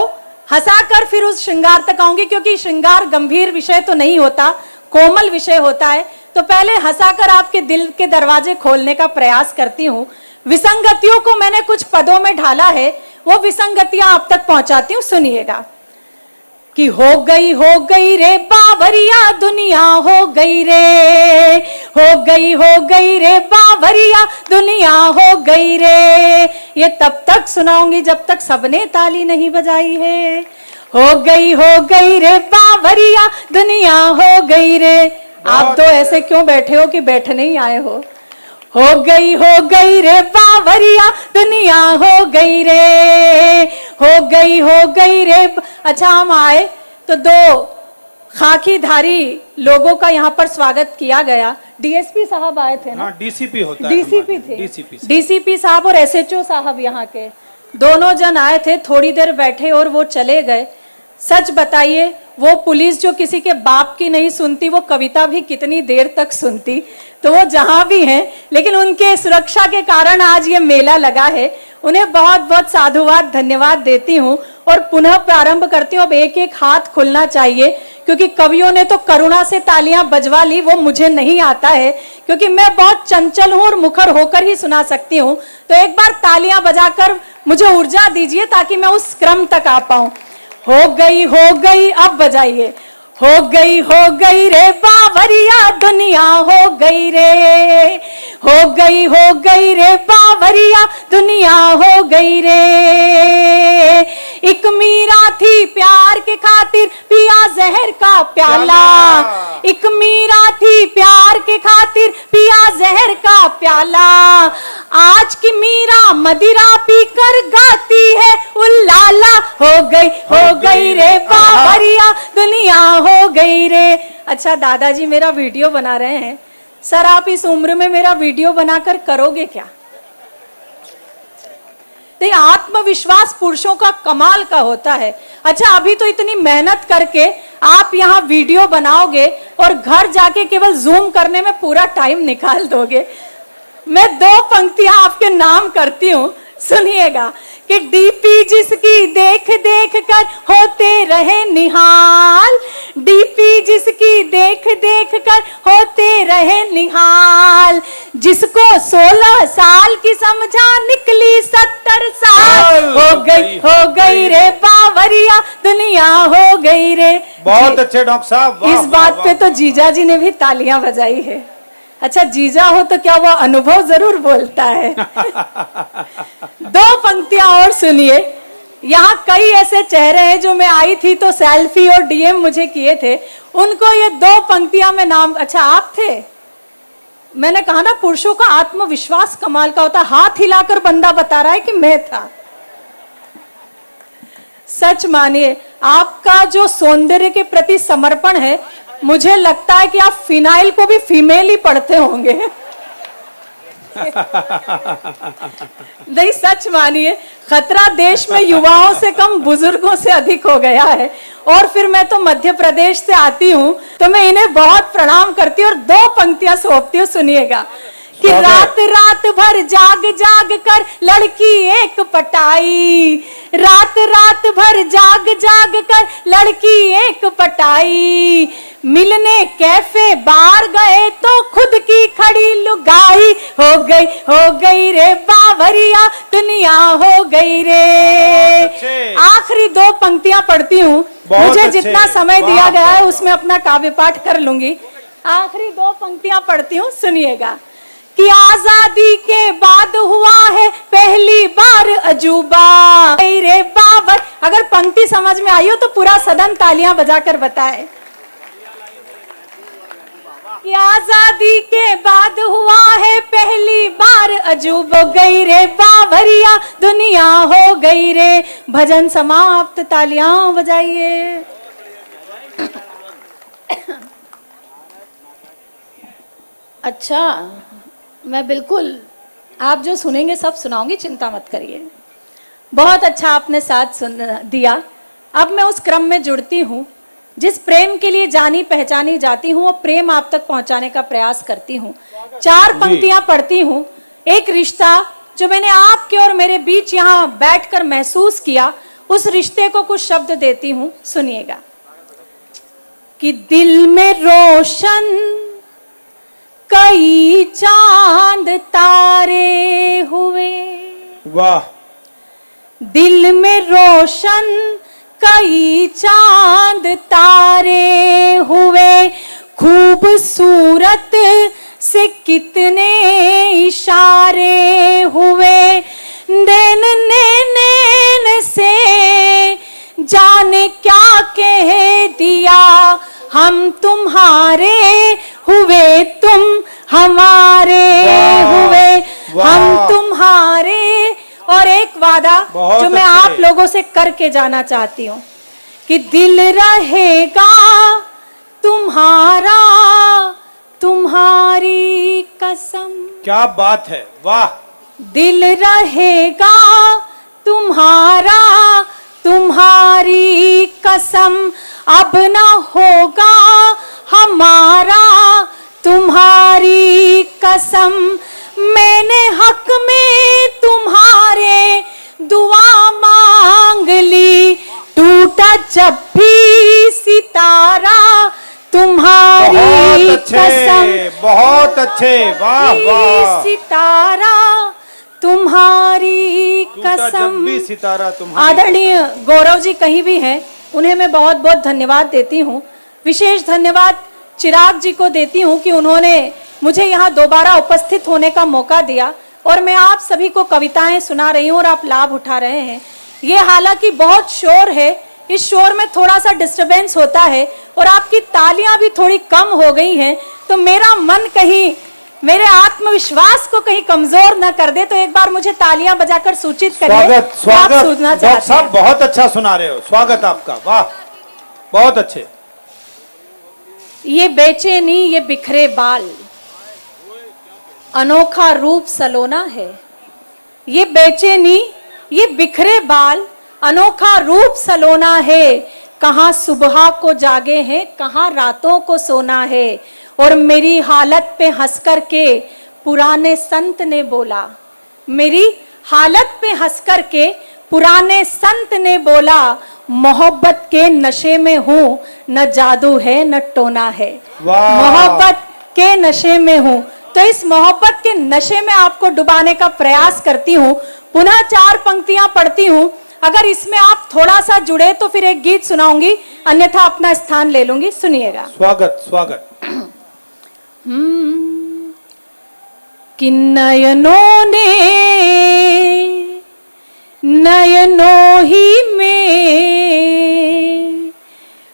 हंसाकर फिर उस श्रृंगार तक आऊंगी, क्योंकि श्रृंगार गंभीर विषय तो नहीं होता, कोमल विषय होता है। तो पहले हंसाकर आपके दिल के दरवाजे खोलने का प्रयास करती हूँ। विसंगतियों को मैंने कुछ पदों में ढाला है, वो विसंगतियां आप तक पहुंचाती हूँ, सुनिएगा। कि हो गई रे बावरिया दुनिया, हो गई रे बावरिया दुनिया, हो गई रे। ये तब तक सुनाऊंगी जब तक सबने ताली नहीं बजाई है। हो गई रे बावरिया दुनिया, हो गई रे। आप तो ऐसे क्यों बैठे हो कि बैठने ही आए हो। हो गई रे बावरिया दुनिया, हो गई रे। अच्छा, हम आए तो 2 खाकीधारी लोगों का यहाँ पर स्वागत किया गया। डीएसपी साहब आए थे ना, हाँ डीसीपी होता है, डीसीपी थे, डीसीपी डीसीपी साहब और एसएचओ साहब यहाँ के दोनों जन आए थे, थोड़ी देर बैठे और वो चले गए। सच बताइए, वो पुलिस जो किसी के बाप की नहीं सुनती, वो कविता भी कितनी देर तक सुनती। तो वो जहां भी हैं, लेकिन उनके सुरक्षा के कारण आज ये मेला लगा है। उन्हें बहुत बहुत साधुवाद धन्यवाद देती हूँ और पुनः प्रारंभ करती हूँ। अब एक एक हाथ खुलना चाहिए, क्योंकि कवियों ने तो करुणा से तालियां बजवा ली, वो मुझे नहीं आता है क्योंकि मैं बहुत चंचल हूं और मुखर होकर ही सुना सकती हूँ। तो एक बार तालियां बजाकर मुझे ऊर्जा दीजिए ताकि मैं उस क्रम तक आ पाऊं। हो गई, अब बजाइए। हो गई रे बावरिया दुनिया, हो गई रे बावरिया दुनिया, हो गई रे। एक मीरा थी प्यार के खातिर पिया जहर का प्याला, एक मीरा थी प्यार के खातिर पिया जहर का प्याला। आज की मीरा मदिरा पीकर गाती है उल्लाला। हो गई रे बावरिया दुनिया, हो गई रे। अच्छा दादाजी मेरा वीडियो बना रहे हैं, सर आप इस उम्र में मेरा वीडियो बनाकर करोगे क्या? तो आत्मविश्वास पुरुषों का कमाल का होता है। अच्छा अभी तो इतनी मेहनत करके आप यहाँ वीडियो बनाओगे और घर जाके केवल जूम करने में पूरा टाइम निकाल दोगे। मैं 2 पंक्तियां आपके नाम करती हूँ, सुनिएगा कि डीपी जिसकी देख देख कर होते रहे निहाल, डीपी जिसकी देख देख कर होते रहे निहाल, जिसको 16 साल की समझा निकली 70 साल। हो गई रे बावरिया दुनिया, हो गई रे। बहुत अच्छे डॉक्टर साहब, इस बात पे तो जीजा जी ने भी तालियां बजाई है। अच्छा जीजा हो तो क्या वो अनुभव जरूर बोलता है। 2 पंक्तियां और सुनिए। यहाँ कई ऐसे चेहरे हैं जो मैं आई थी तो सेल्फी और डीएम मुझे किए थे, उनको ये 2 पंक्तियां में नाम। अच्छा आप थे? मैंने कहा ना पुरुषों का आत्मविश्वास कमाल का होता। हाथ हिलाकर बंदा बता रहा है कि मैं था। सच मानिए आपका जो सौंदर्य के प्रति समर्पण है, मुझे लगता है कि आप फिनाइल को भी फीमेल ही पढ़ते होंगे। नहीं सच मानिए, खतरा देश में युवाओं से कम बुजुर्गों से अधिक हो गया है। और फिर मैं तो मध्य प्रदेश से आती हूँ, तो मैं इन्हें बहुत प्रणाम करती हूँ और 2 पंक्तियां सौंपती हूँ, सुनिएगा कि रात रात भर जाग जाग कर लड़की एक पटाई, रात रात भर जाग जाग कर लड़की एक पटाई, मिलने कैफे बार गए तो खुद की खड़ी लुगाई। हो गई रे बावरिया दुनिया, हो गई रे। आखिरी 2 पंक्तियां पढ़ती हूँ, मुझे जितना समय दिया गया है उसमें अपना काव्य पाठ कर लूंगी। आखिरी 2 पंक्तियां पढ़ती हूँ, सुनिएगा कि आजादी के बाद हुआ है पहली बार अजूबा रे बाबर। अगर पंक्ति समझ में आई हो तो पूरा सदन तालियां बजाकर बताए कि आजादी के बाद हुआ है पहली बार अजूबा। गई रे बावरिया दुनिया, हो गई रे। भजन समाप्त, तालियां बजाइए। अच्छा मैं बिल्कुल आप जो सुनेंगे सब सुनाऊंगी, चिंता मत करिए। बहुत अच्छा आपने साथ सुन दिया। अब मैं उस क्रम में जुड़ती हूँ जिस प्रेम के लिए जानी पहचानी जाती हूँ, वो प्रेम आप तक पहुंचाने का प्रयास करती हूँ। 4 पंक्तियां पढ़ती हूँ। एक रिश्ता जो मैंने आपके और मेरे बीच यहाँ बैठकर महसूस किया, उस रिश्ते को कुछ शब्द देती हूँ, सुनिएगा कि दिल में रोशन कई चांद तारे हुए, वाह, दिल में रोशन कई चांद तारे हुए, खूबसूरत से कितने इशारे हुए, नैन नैन से जाने क्या कह दिया, हम तुम्हारे हुए तुम हमारे हुए, हम तुम्हारे। और एक वादा जो मैं आप लोगों से करके जाना चाहती हूँ कि दिल रहेगा तुम्हारा तुम्हारी कसम। क्या बात है, वाह। दिल रहेगा तुम्हारा, तुम्हारी कसम, अब ना होगा हमारा, तुम्हारी कसम। मैंने हक में तुम्हारे दुआ मांग ली, टूटा जब भी सितारा, तुम्हारी कसम। बहुत अच्छे, वाह वाह। सितारा तुम्हारी कसम। भी सितारा तुम्हारी। आदरणीय गौरव जी कहीं भी हैं, उन्हें मैं बहुत बहुत धन्यवाद देती हूँ। विशेष धन्यवाद चिराग जी को देती हूँ कि उन्होंने मुझे यहाँ दोबारा उपस्थित होने का मौका दिया और मैं आप सभी को कविताएं सुना रही हूँ और आप लाभ उठा रहे हैं। ये हालांकि बहुत शोर है, इस शोर में थोड़ा सा डिस्टरबेंस होता है और आपकी तालियां भी थोड़ी कम हो गई हैं, तो मेरा मन कहीं मेरे आत्मविश्वास को कहीं कमजोर न कर दे, तो एक बार मुझे तालियां बजाकर सूचित करिए। स्वागत आप स्वागत सुनना डॉक्टर चाहते साहब, हैं। बहुत अच्छा सुना रहे हो, स्वागत आपका, वाह बहुत अच्छे। ये बेचैनी, ये बिखरे बाल, अनोखा रूप सलोना है। ये बेचैनी, ये बिखरे बाल, अनोखा रूप सलोना है। कहाँ सुबह को जागे हैं, कहाँ रातों को सोना है। और मेरी हालत पे हंस कर के पुराने संत ने बोला, मेरी हालत पे हंस कर के पुराने संत ने बोला, मोहब्बत के नशे में हूँ, न जादू है न टोना है। मोहब्बत के नशे में हूँ, तो इस मोहब्बत के नशे में आपको डुबाने का प्रयास करती हूँ। पुनः 4 पंक्तियां पढ़ती हूँ, अगर इसमें आप थोड़ा सा जुड़े तो फिर एक गीत सुनाऊंगी, अन्यथा अपना स्थान ले लूंगी। सुनिएगा। स्वागत स्वागत। कि नयनों ने, नयनों ही में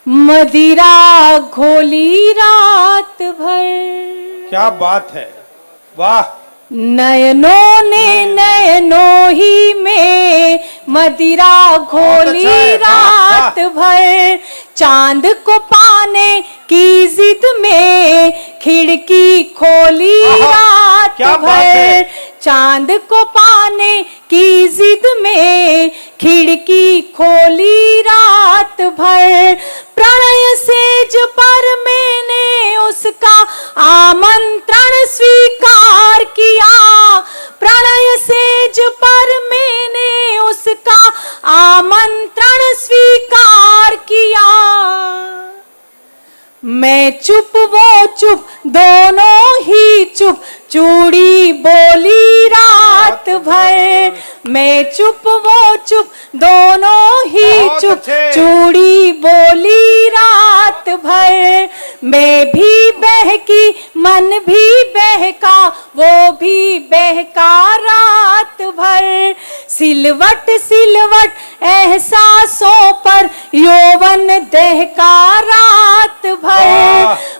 मदिरा घोली रात भर। क्या बात है, वाह। नयनों ने, नयनों ही में मदिरा घोली रात भर। चांद को पाने की जिद में खिड़की खोली रात भर। चांद को पाने की जिद में खिड़की खोली रात भर। प्रणय सेज पर मैंने उसका आमंत्रण स्वीकार किया। प्रणय सेज पर मैंने उसका आमंत्रण स्वीकार किया। मैं चुप वो चुप, दोनों ही चुप, चूड़ी बोली रात भर। मैं चुप वो चुप, दोनों ही चुप, चूड़ी बोली रात भर। मैं भी बहकी, मन भी बहका, वो भी बहका रात भर। सिलवट सिलवट एहसासों पर यौवन दहका रात भर।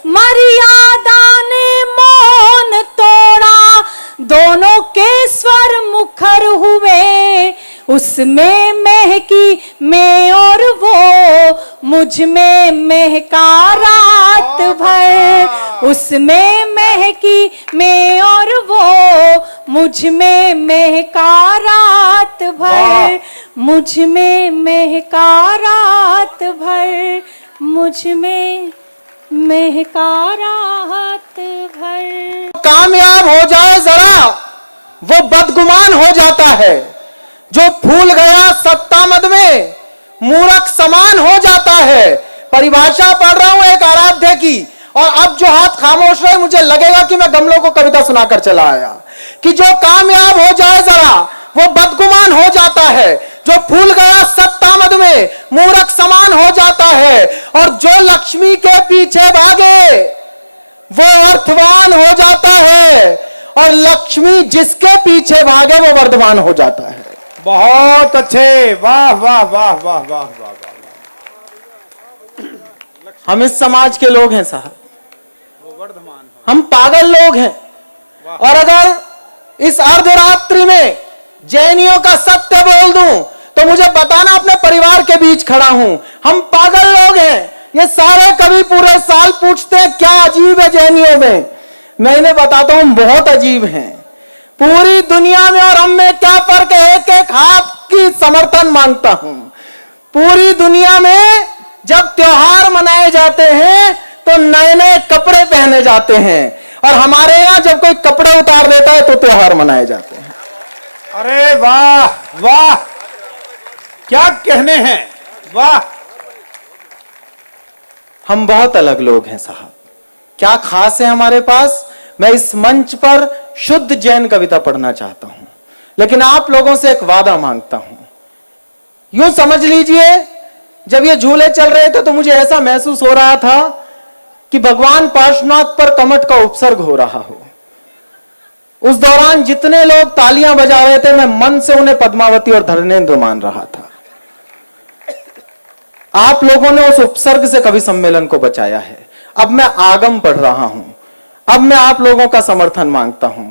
मर्यादा ने मौन तोड़ा, दोनों के स्वर मुखर हुए। उसमें महकी मैं और वो, मुझ में महका रात भर। उसमें महकी मैं और वो, मुझ में महका रात भर। मुझ में महका रात भर। मुझ में महका रात भर। कामयाब हो जाए जरा वो बदगुमान हो जाता है। जो फूल गया सत्ता मद में मूर्ख समान हो जाता है। परिभाषा पढ़ रहा हूं एक आराध्य की, और अब जो हाथ खामोश रहे मुझे लगेगा कि मैं गमलों को कविता सुनाकर चला आया। कि जो कामयाब हो जाए जरा वो बदगुमान हो जाता है। जो फूल गया सत्ता मद में मूर्ख समान हो जाता है। और जो लक्ष्मी के पीछे भागे वो अर्थवान हो जाता है। और लक्ष्मी जिसके पीछे भागे वो वर्धमान हो जाता है। बहुत अच्छे, वाह वाह वाह वाह वाह वाह वाह। हम इस समाज के लोग हैं साहब, हम पागल लोग हैं। और अगर इस अर्धरात्रि में जैनियों का सत्य बोल दूं तो मुझे बताना अपने परिवार के बीच खड़ा हूं। हम पागल लोग हैं, ये सारे कवि पूरे साल पूछते हैं क्या अजीब है जैनियों में। मैं इन्हें बताता हूं बहुत अजीब हैं। पूरी दुनिया में और हम में क्या फर्क है? एक एक हाथ की समर्थन मांगता हूं। पूरी दुनिया में जब त्योहार मनाए जाते हैं तो नए नए कपड़े पहने जाते हैं, और हमारे यहां जब कोई कपड़े उतार देता है तो त्योहार मनाए जाते हैं। अरे वाह वाह, क्या कहने हैं, वाह। हम बहुत अलग लोग हैं साहब। क्या खास है हमारे पास? मैं इस मंच पर शुद्ध जैन कविता पढ़ना चाहता हूं, लेकिन आप लोगों से एक वादा मांगता हूं। यूं समझ लीजिए, जब ये झूले चल रहे थे तो मुझे ऐसा महसूस हो रहा था कि भगवान पार्श्वनाथ पर कमठ का उपसर्ग हो रहा हो। उस दौरान जितने लोग तालियां बजा रहे थे, मैं मन से उन्हें पद्मावती और धर्मेंद्र मान रहा था। आप लोगों ने उस उपसर्ग से कवि सम्मेलन को बचाया है। अब मैं आगम पढ़ रहा हूं। अब मैं आप लोगों का समर्थन मांगता हूं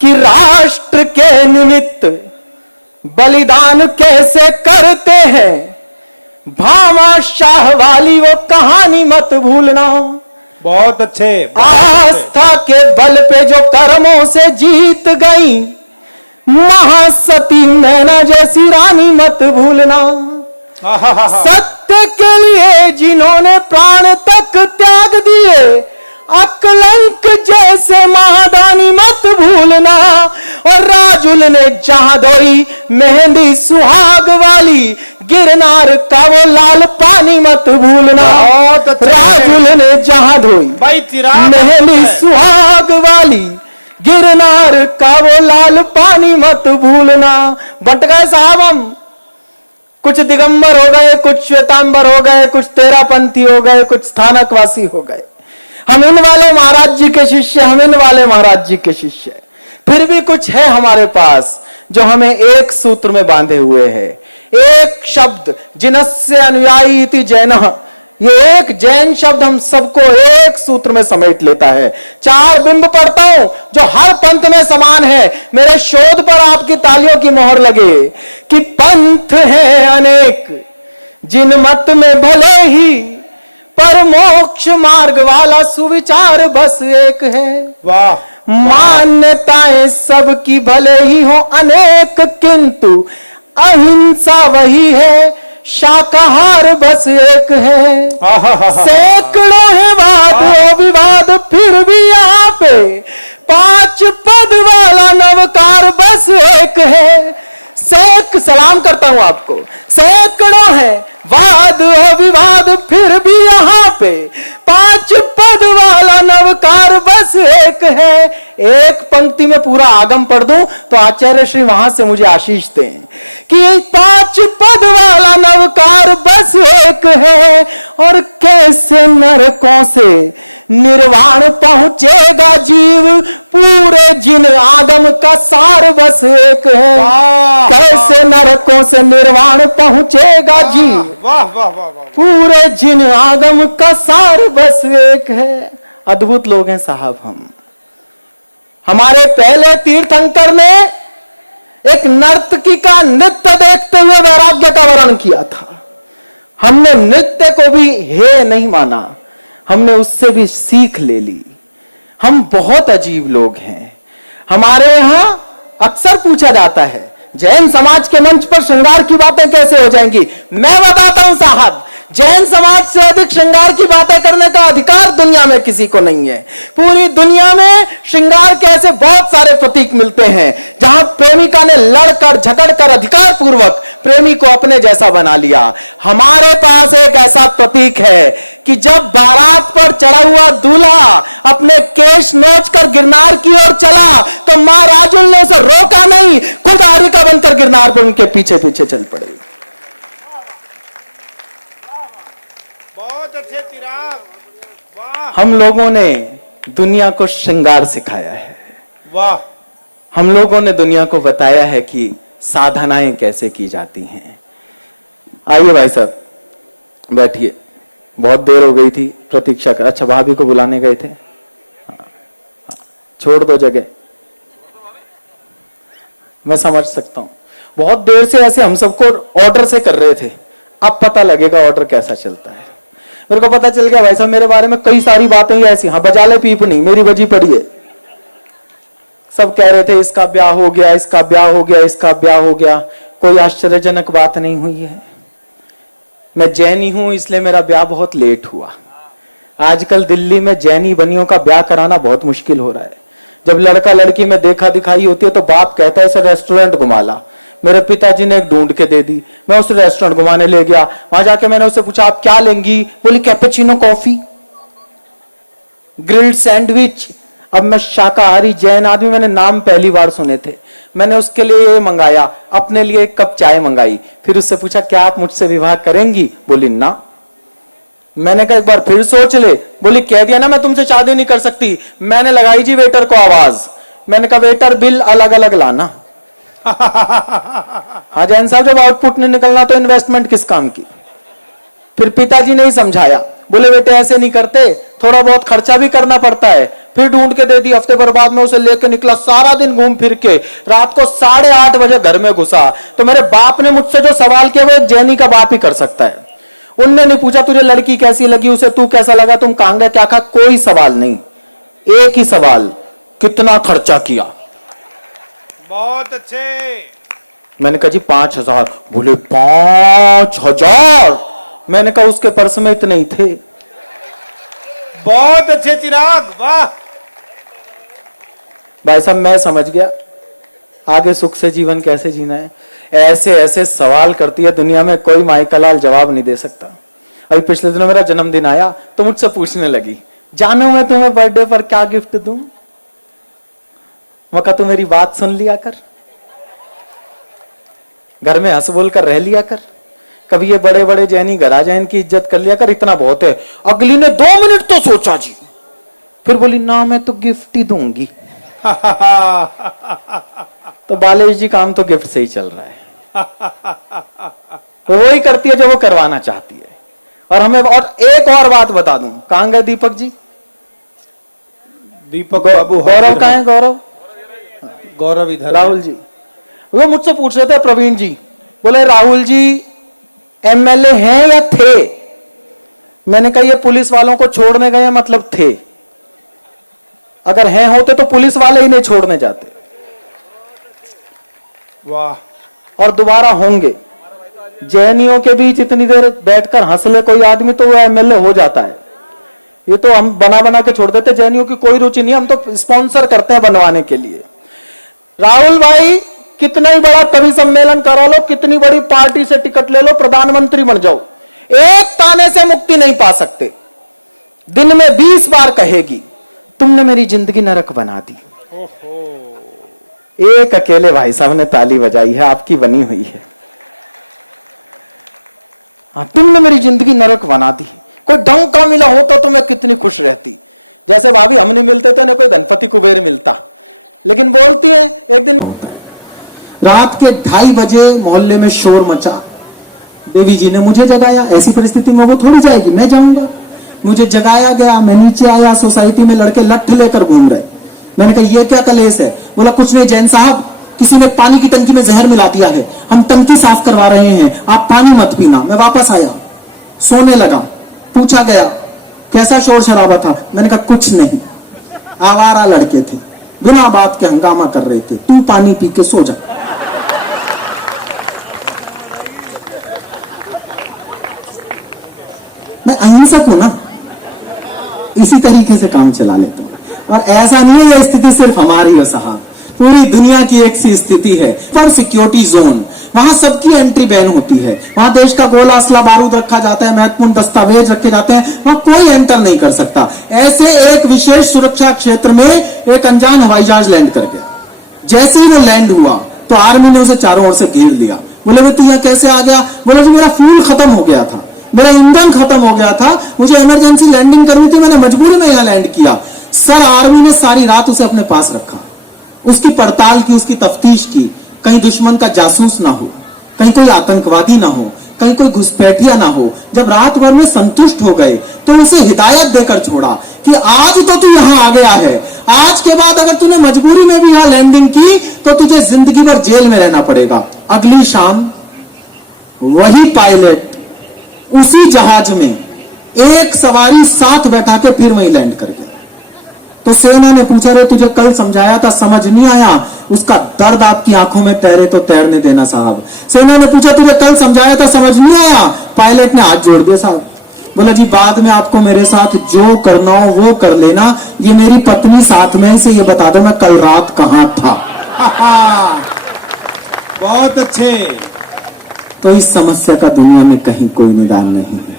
कि राष्ट्र के निमित्त बलिदान कैसे करते हैं, भामा शाह वाली वो कहानी मत भूलना। बहुत अच्छे, आस्था के बल पे जो कर्मों से जीत गई, महासती मैना जैसी रानी मत भूलना। सत्य के लिए जिन्होंने प्राण तक त्याग दिए, अकलंक जैसे महादानी मत भूलना। और राजुल ने जहां धोई मेहंदी सुहाग वाली, गिरनार का वो लाल पानी मत भूलना। राजुल ने जहां धोई भाई चिराग मेहंदी सुहाग वाली, गिरनार का वो लाल पानी मत भूलना। बट गए साहब हम, कुछ दिगंबर हो गए, कुछ श्वेतांबर हो गए, कुछ तेरापंथी हो गए, कुछ स्थानकवासी हो गए। हम इन वाले महाराज जी के शिष्य, हम इन वाले महाराज जी के शिष्य। फिर भी कुछ है हमारे पास जो हमें एक सूत्र में बांधे हुए है। एक शब्द, जिनस्य अनुयायी इति जैनः, ये एक जैन शब्द हम सबको एक सूत्र में समेट लेता है। 4 बिंब पढ़ता हूं जो हर पंथ में समान है। मेरे शोध पर आपकी तालियों की मोहर लगे कि पंथ है अनेक, जिन मत में भले ही, पर मोक्ष मार्ग वाला सुविचार बस एक है। वाह। मान्यताएं सबकी भले ही हो अनेक, किंतु अहिंसा वही है, शाकाहार बस एक है। सैकड़ों है वाद विवाद, फिर भी यहाँ पे 5 पद वाला नवकार बस एक है। सलाम करता हूं आपको। सैकड़ों है वाद और विवाद, फिर भी यहाँ पे 5 पद वाला नवकार बस एक है। एक पंक्ति में पूरा आगम पढ़ दूं तो आचार्य श्री वहां से मुझे आशीष दें कि 5 पद वाला नवकार बस एक है। और कैसे नरकों से निर्वाण पहुंचेगा जीव, पूरे जिन आगम का सार बस एक है। कैसे नरकों से निर्वाण पहुंचेगा जीव, वाह वाह वाह वाह, पूरे जिन आगम का सार बस एक है। अद्भुत लोग हैं साहब हम। हमारे पहले तीर्थंकर ने एक नर्तकी का नृत्य देखते हुए वैराग्य का वर्णन किया था। हमने नृत्य को भी हे नहीं माना, हमने उससे भी सीख ले ली। हम बहुत अजीब लोग हैं। हमारे यहां अक्सर पूछा जाता है जैन समाज के मंच पर श्रृंगार की बातें कैसे हो जाएंगी। मैं बताता हूं साहब, जैन समाज से अधिक श्रृंगार की बातें करने का अधिकार दुनिया में किसी को नहीं है। पूरी दुनिया में श्रृंगार के ऐसे बहुत सारे प्रतीक मिलते हैं जहां प्रेमिका ने लड़कर झगड़कर अधिकार पूर्वक प्रेमी को अपने जैसा बना लिया। हमारे पास एक ऐसा प्रतीक है कि जब बारात पर चढ़ा हुआ दूल्हा अपने केश नोचकर गिरनार की ओर चला तो मां राजुल ने उसे रोका नहीं, खुद आरिका बनकर गिरनार पर उनके पीछे पीछे चल पड़ी। बहुत अच्छे चिराग, वाह हम लोगों ने दुनिया को श्रृंगार सिखाया है। वाह। हम लोगों ने दुनिया को बताया है कि साधनाएं कैसे की जाती हैं। आइए भाई साहब बैठिए, बहुत देर हो गई थी प्रतीक्षा कर। अच्छा भाभी को बुलाने गए थे, छोड़ दो जगह, मैं समझ सकता हूं। बहुत देर से ऐसे हम सबको ऑर्डर से कर रहे थे, अब पता लगेगा ऑर्डर कैसा चलता है। मेरे को पता चल गया भाई साहब मेरे बारे में कई सारी बातें ही ऐसी, हाँ बजा ले पीप नहीं, मेरी बजी पड़ी है। सब कह रहे थे इसका ब्याह हो गया, इसका ब्याह हो गया, इसका ब्याह हो गया। कोई आश्चर्यजनक बात नहीं हुई है। मैं जैनी हूं इसलिए मेरा ब्याह बहुत लेट हुआ। आजकल दिल्ली में जैनी बनियों का ब्याह कराना बहुत मुश्किल हो रहा है। जब लड़का लड़की में देखा दिखाई होती है तो बाप कहता है इसे रेस्टोरेंट घुमा ला। मेरे पिताजी ने एक ढूंढ के दे दी, मैं उस रेस्टोरेंट घुमाने ले गया। वहां जाके मैंने उससे पूछा आप क्या लेंगी? बोली कैपेचिनो कॉफी, ग्रिल्ड सैंडविच। अब मैं शाकाहारी जैन आदमी, मैंने नाम पहली बार सुने थे। मैंने उसके लिए ये मंगाया, अपने लिए एक कप चाय मंगाई। फिर उससे पूछा क्या आप मुझसे विवाह करेंगी? बोली ना। मैंने कहा एक बार फिर सोच ले। बोली कह दिया ना मैं तुमसे शादी नहीं कर सकती। मैंने लगाई जी वेटर को आवाज, मैंने कहा वेटर बिल अलग अलग लाना। हाँ जैन साहब, जब आउटपुट नहीं निकलना तो इन्वेस्टमेंट किस काम की? फिर पिताजी ने ही समझाया, बोले बेटे ऐसे नहीं करते, थोड़ा बहुत खर्चा भी करना पड़ता है। फिर ढूंढ के दे दी। हफ्ते भर बाद में उसे लेके निकला, सारा दिन घूम फिर के रात को 8:30 बजे घर में घुसा। तो मेरे बाप ने मुझसे जो सवाल किया वो एक जैनी का बाप ही कर सकता है। उनने नहीं पूछा तुझे लड़की कैसी लगी, उसे तू कैसा लगा, तुम कहां गए, क्या खा, कोई सवाल नहीं। एक ही सवाल, कितना खर्चा किया? बहुत अच्छे। मैंने कहा जी 5,000। बोले 5,000? मैंने कहा उसके पर्स में इतने ही थे। बहुत अच्छे चिराग, वाह। भाई साहब मैं समझ गया आगे सुख से जीवन कैसे जीना है। ऐसे ऐसे सवाल करती है दुनिया में, कोई माई का लाल जवाब नहीं दे सकता। अभी पिछले दिनों मेरा जन्मदिन आया तो मुझसे पूछने लगी, जानू मैं तुम्हें बर्थडे पर क्या गिफ्ट दूं? मैं कहा तू मेरी बात सुन लिया कर, घर में हंस बोल कर रह लिया कर, कभी ये बड़े बड़े जैनी घर आ जाए इनकी इज्जत कर लिया कर, इतना बहुत है। अगली ने 2 मिनट तो सोचा जी, फिर बोली ना मैं तो गिफ्ट ही दूंगी। तो बालेश जी काम तो गिफ्ट से ही चल रहा है। तो वही करती है जो वो करवाना चाहती है। और हमें और एक और बात बता दूं, कहां गए दीपक जी? दीपक बाबू, गौरव कहां है? गौरव, गौरव इधर। राहुल जी वो मुझसे पूछ रहे थे, प्रवीण जी बोले राहुल जी एमएलए हैं या थे? मैंने कहा ये पुलिस वालों को छोड़ने गए मतलब थे। अगर हैं होते तो पुलिस वाले ही नहीं छोड़ने जाते। वाह। और दोबारा होंगे। जैनियों के बीच इतनी देर बैठकर हंस ले कोई आदमी तो वो एमएलए हो जाता है। ये तो हम बना बना के छोड़ देते, जैनियों की कोई रुचि नहीं, हम तो स्पॉन्सर करते हैं बनवाने के लिए। राहुल भाई कितना ही बड़ा कवि सम्मेलन करा लो, कितनी बड़ी पार्टी से टिकट ले लो, प्रधानमंत्री बन जाओ, एक ताने से मुक्ति नहीं पा सकते। दिन में 20 बार कहेगी तुमने मेरी जिंदगी नरक बना दी। एक अकेले भाई साहब ने ताली बजाई है, आपकी बनी हुई है। हाँ, तुमने मेरी जिंदगी नरक बना दी। कोई ढंग का मिला होता तो मैं कितनी खुश रहती। जैसे भाभी हम नहीं मिलते थे ना कोई धनपति कुबेर मिलता। लेकिन बोलती है एक दिन रात के 2:30 बजे मोहल्ले में शोर मचा, देवी जी ने मुझे जगाया। ऐसी परिस्थिति में वो थोड़ी जाएगी, मैं जाऊंगा। मुझे जगाया गया, मैं नीचे आया, सोसाइटी में लड़के लठ लेकर घूम रहे। मैंने कहा ये क्या कलेश है? बोला कुछ नहीं जैन साहब, किसी ने पानी की टंकी में जहर मिला दिया है, हम टंकी साफ करवा रहे हैं, आप पानी मत पीना। मैं वापस आया, सोने लगा। पूछा गया कैसा शोर शराबा था? मैंने कहा कुछ नहीं, आवारा लड़के थे, बिना बात के हंगामा कर रहे थे, तू पानी पी के सो जा। मैं अहिंसक हूं ना, इसी तरीके से काम चला लेता हूं। और ऐसा नहीं है ये स्थिति सिर्फ हमारी है साहब, पूरी दुनिया की एक सी स्थिति है। पर सिक्योरिटी जोन, वहां सबकी एंट्री बैन होती है। वहां देश का गोला असला बारूद रखा जाता है, महत्वपूर्ण दस्तावेज रखे जाते हैं, वहां कोई एंटर नहीं कर सकता। ऐसे एक विशेष सुरक्षा क्षेत्र में एक अनजान हवाई जहाज लैंड कर गया। जैसे ही वो लैंड हुआ तो आर्मी ने उसे चारों ओर से घेर लिया। बोले तू यहाँ कैसे आ गया? बोला जी मेरा फ्यूल खत्म हो गया था, मेरा ईंधन खत्म हो गया था, मुझे इमरजेंसी लैंडिंग करनी थी, मैंने मजबूरी में यहाँ लैंड किया। सर आर्मी ने सारी रात उसे अपने पास रखा, उसकी पड़ताल की, उसकी तफ्तीश की, कहीं दुश्मन का जासूस ना हो, कहीं कोई आतंकवादी ना हो, कहीं कोई घुसपैठिया ना हो। जब रात भर में संतुष्ट हो गए तो उसे हिदायत देकर छोड़ा कि आज तो तू यहां आ गया है, आज के बाद अगर तूने मजबूरी में भी यहां लैंडिंग की तो तुझे जिंदगी भर जेल में रहना पड़ेगा। अगली शाम वही पायलट उसी जहाज में एक सवारी साथ बैठा के फिर वहीं लैंड कर गया। तो सेना ने पूछा, रे तुझे कल समझाया था, समझ नहीं आया? उसका दर्द आपकी आंखों में तैरे तो तैरने देना साहब। सेना ने पूछा, तुझे कल समझाया था, समझ नहीं आया? पायलट ने हाथ जोड़ दिया साहब। बोला, जी बाद में आपको मेरे साथ जो करना हो वो कर लेना, ये मेरी पत्नी साथ में, इसे ये बता दो मैं कल रात कहां था। बहुत अच्छे। तो इस समस्या का दुनिया में कहीं कोई निदान नहीं है,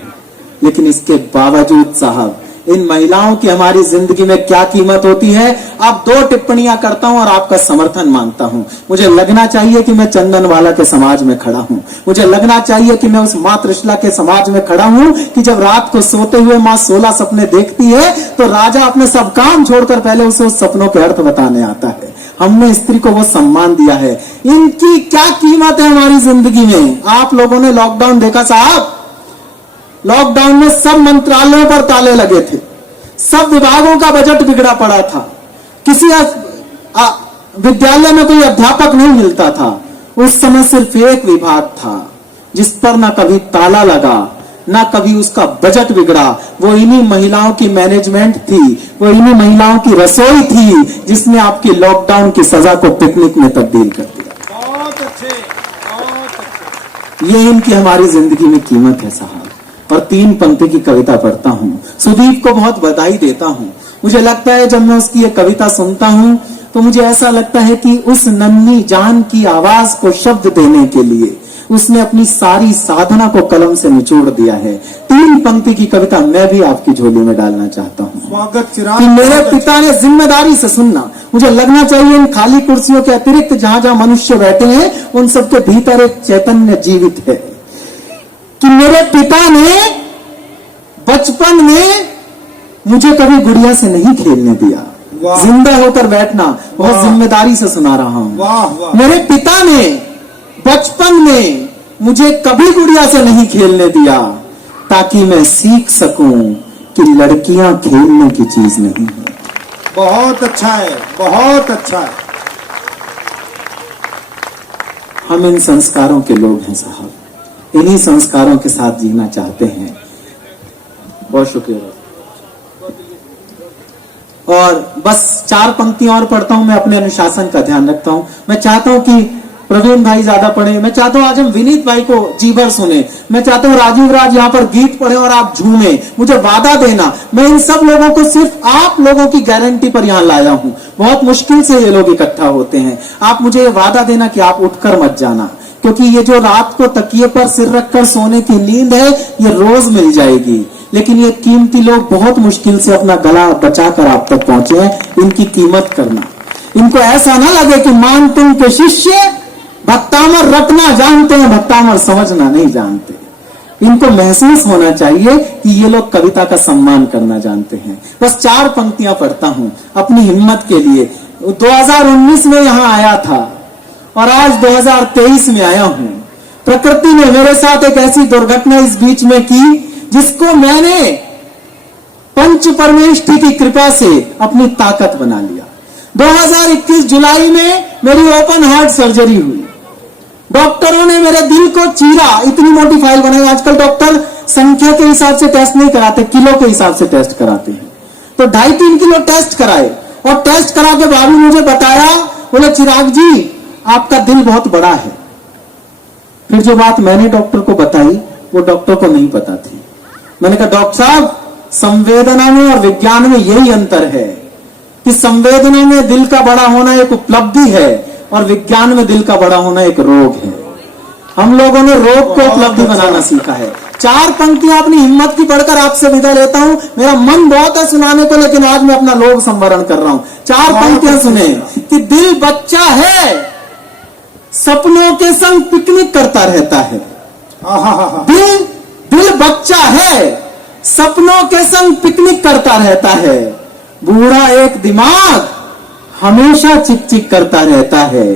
लेकिन इसके बावजूद साहब इन महिलाओं की हमारी जिंदगी में क्या कीमत होती है। अब 2 टिप्पणियां करता हूं और आपका समर्थन मांगता हूं। मुझे लगना चाहिए कि मैं चंदनवाला के समाज में खड़ा हूं। मुझे लगना चाहिए कि मैं उस मां त्रिशला के समाज में खड़ा हूं कि जब रात को सोते हुए मां 16 सपने देखती है तो राजा अपने सब काम छोड़कर पहले उसे उस सपनों के अर्थ बताने आता है। हमने स्त्री को वो सम्मान दिया है। इनकी क्या कीमत है हमारी जिंदगी में। आप लोगों ने लॉकडाउन देखा साहब, लॉकडाउन में सब मंत्रालयों पर ताले लगे थे, सब विभागों का बजट बिगड़ा पड़ा था, किसी विद्यालय में कोई अध्यापक नहीं मिलता था। उस समय सिर्फ एक विभाग था जिस पर ना कभी ताला लगा, ना कभी उसका बजट बिगड़ा। वो इन्हीं महिलाओं की मैनेजमेंट थी, वो इन्हीं महिलाओं की रसोई थी जिसने आपकी लॉकडाउन की सजा को पिकनिक में तब्दील कर दिया। बहुत अच्छे, बहुत अच्छे। ये इनकी हमारी जिंदगी में कीमत है साहब। और 3 पंक्ति की कविता पढ़ता हूं, सुदीप को बहुत बधाई देता हूं। मुझे लगता है जब मैं उसकी ये कविता सुनता हूं तो मुझे ऐसा लगता है कि उस नन्ही जान की आवाज को शब्द देने के लिए उसने अपनी सारी साधना को कलम से निचोड़ दिया है। 3 पंक्ति की कविता मैं भी आपकी झोली में डालना चाहता हूं। स्वागत चिराग। कि मेरे पिता ने, जिम्मेदारी से सुनना, मुझे लगना चाहिए इन खाली कुर्सियों के अतिरिक्त जहां जहां मनुष्य बैठे हैं उन सबके भीतर एक चैतन्य जीवित है। कि मेरे पिता ने बचपन में मुझे कभी गुड़िया से नहीं खेलने दिया। जिंदा होकर बैठना, बहुत जिम्मेदारी से सुना रहा हूं। वाह वाह। मेरे पिता ने बचपन में मुझे कभी गुड़िया से नहीं खेलने दिया ताकि मैं सीख सकूं कि लड़कियां खेलने की चीज नहीं है। बहुत अच्छा है, बहुत अच्छा है। हम इन संस्कारों के लोग हैं साहब, इन्हीं संस्कारों के साथ जीना चाहते हैं। बहुत शुक्रिया। और बस 4 पंक्तियां और पढ़ता हूं। मैं अपने अनुशासन का ध्यान रखता हूं। मैं चाहता हूं कि प्रवीण भाई ज्यादा पढ़े, मैं चाहता हूं आज हम विनीत भाई को जी भर सुने, मैं चाहता हूं राजीव राज यहाँ पर गीत पढ़े और आप झूमे। मुझे वादा देना, मैं इन सब लोगों को सिर्फ आप लोगों की गारंटी पर यहाँ लाया हूं। बहुत मुश्किल से ये लोग इकट्ठा होते हैं। आप मुझे ये वादा देना कि आप उठकर मत जाना, क्योंकि ये जो रात को तकिए पर सिर रखकर सोने की नींद है ये रोज मिल जाएगी, लेकिन ये कीमती लोग बहुत मुश्किल से अपना गला बचाकर आप तक पहुंचे हैं। इनकी कीमत करना, इनको ऐसा ना लगे कि मान तुम के शिष्य भक्तामर रटना जानते हैं, भक्तामर समझना नहीं जानते। इनको महसूस होना चाहिए कि ये लोग कविता का सम्मान करना जानते हैं। बस 4 पंक्तियां पढ़ता हूं अपनी हिम्मत के लिए। 2019 में यहां आया था और आज 2023 में आया हूं। प्रकृति ने मेरे साथ एक ऐसी दुर्घटना इस बीच में की जिसको मैंने पंच परमेष्ठी की कृपा से अपनी ताकत बना लिया। 2021 जुलाई में मेरी ओपन हार्ट सर्जरी हुई। डॉक्टरों ने मेरे दिल को चीरा, इतनी मोटी फाइल बनाई। आजकल डॉक्टर संख्या के हिसाब से टेस्ट नहीं कराते, किलो के हिसाब से टेस्ट कराते हैं। तो 2.5-3 किलो टेस्ट कराए और टेस्ट करा के बाबू मुझे बताया, बोले चिराग जी आपका दिल बहुत बड़ा है। फिर जो बात मैंने डॉक्टर को बताई वो डॉक्टर को नहीं पता थी। मैंने कहा डॉक्टर साहब संवेदना में और विज्ञान में यही अंतर है कि संवेदना में दिल का बड़ा होना एक उपलब्धि है और विज्ञान में दिल का बड़ा होना एक रोग है। हम लोगों ने रोग को उपलब्धि बनाना सीखा है। 4 पंक्तियां अपनी हिम्मत की पढ़कर आपसे विदा लेता हूं। मेरा मन बहुत है सुनाने को, लेकिन आज मैं अपना लोभ संवरण कर रहा हूं। 4 पंक्तियां सुने कि दिल बच्चा है, सपनों के संग पिकनिक करता रहता है। दिल बच्चा है, सपनों के संग पिकनिक करता रहता है। बूढ़ा एक दिमाग हमेशा चिक चिक करता रहता है।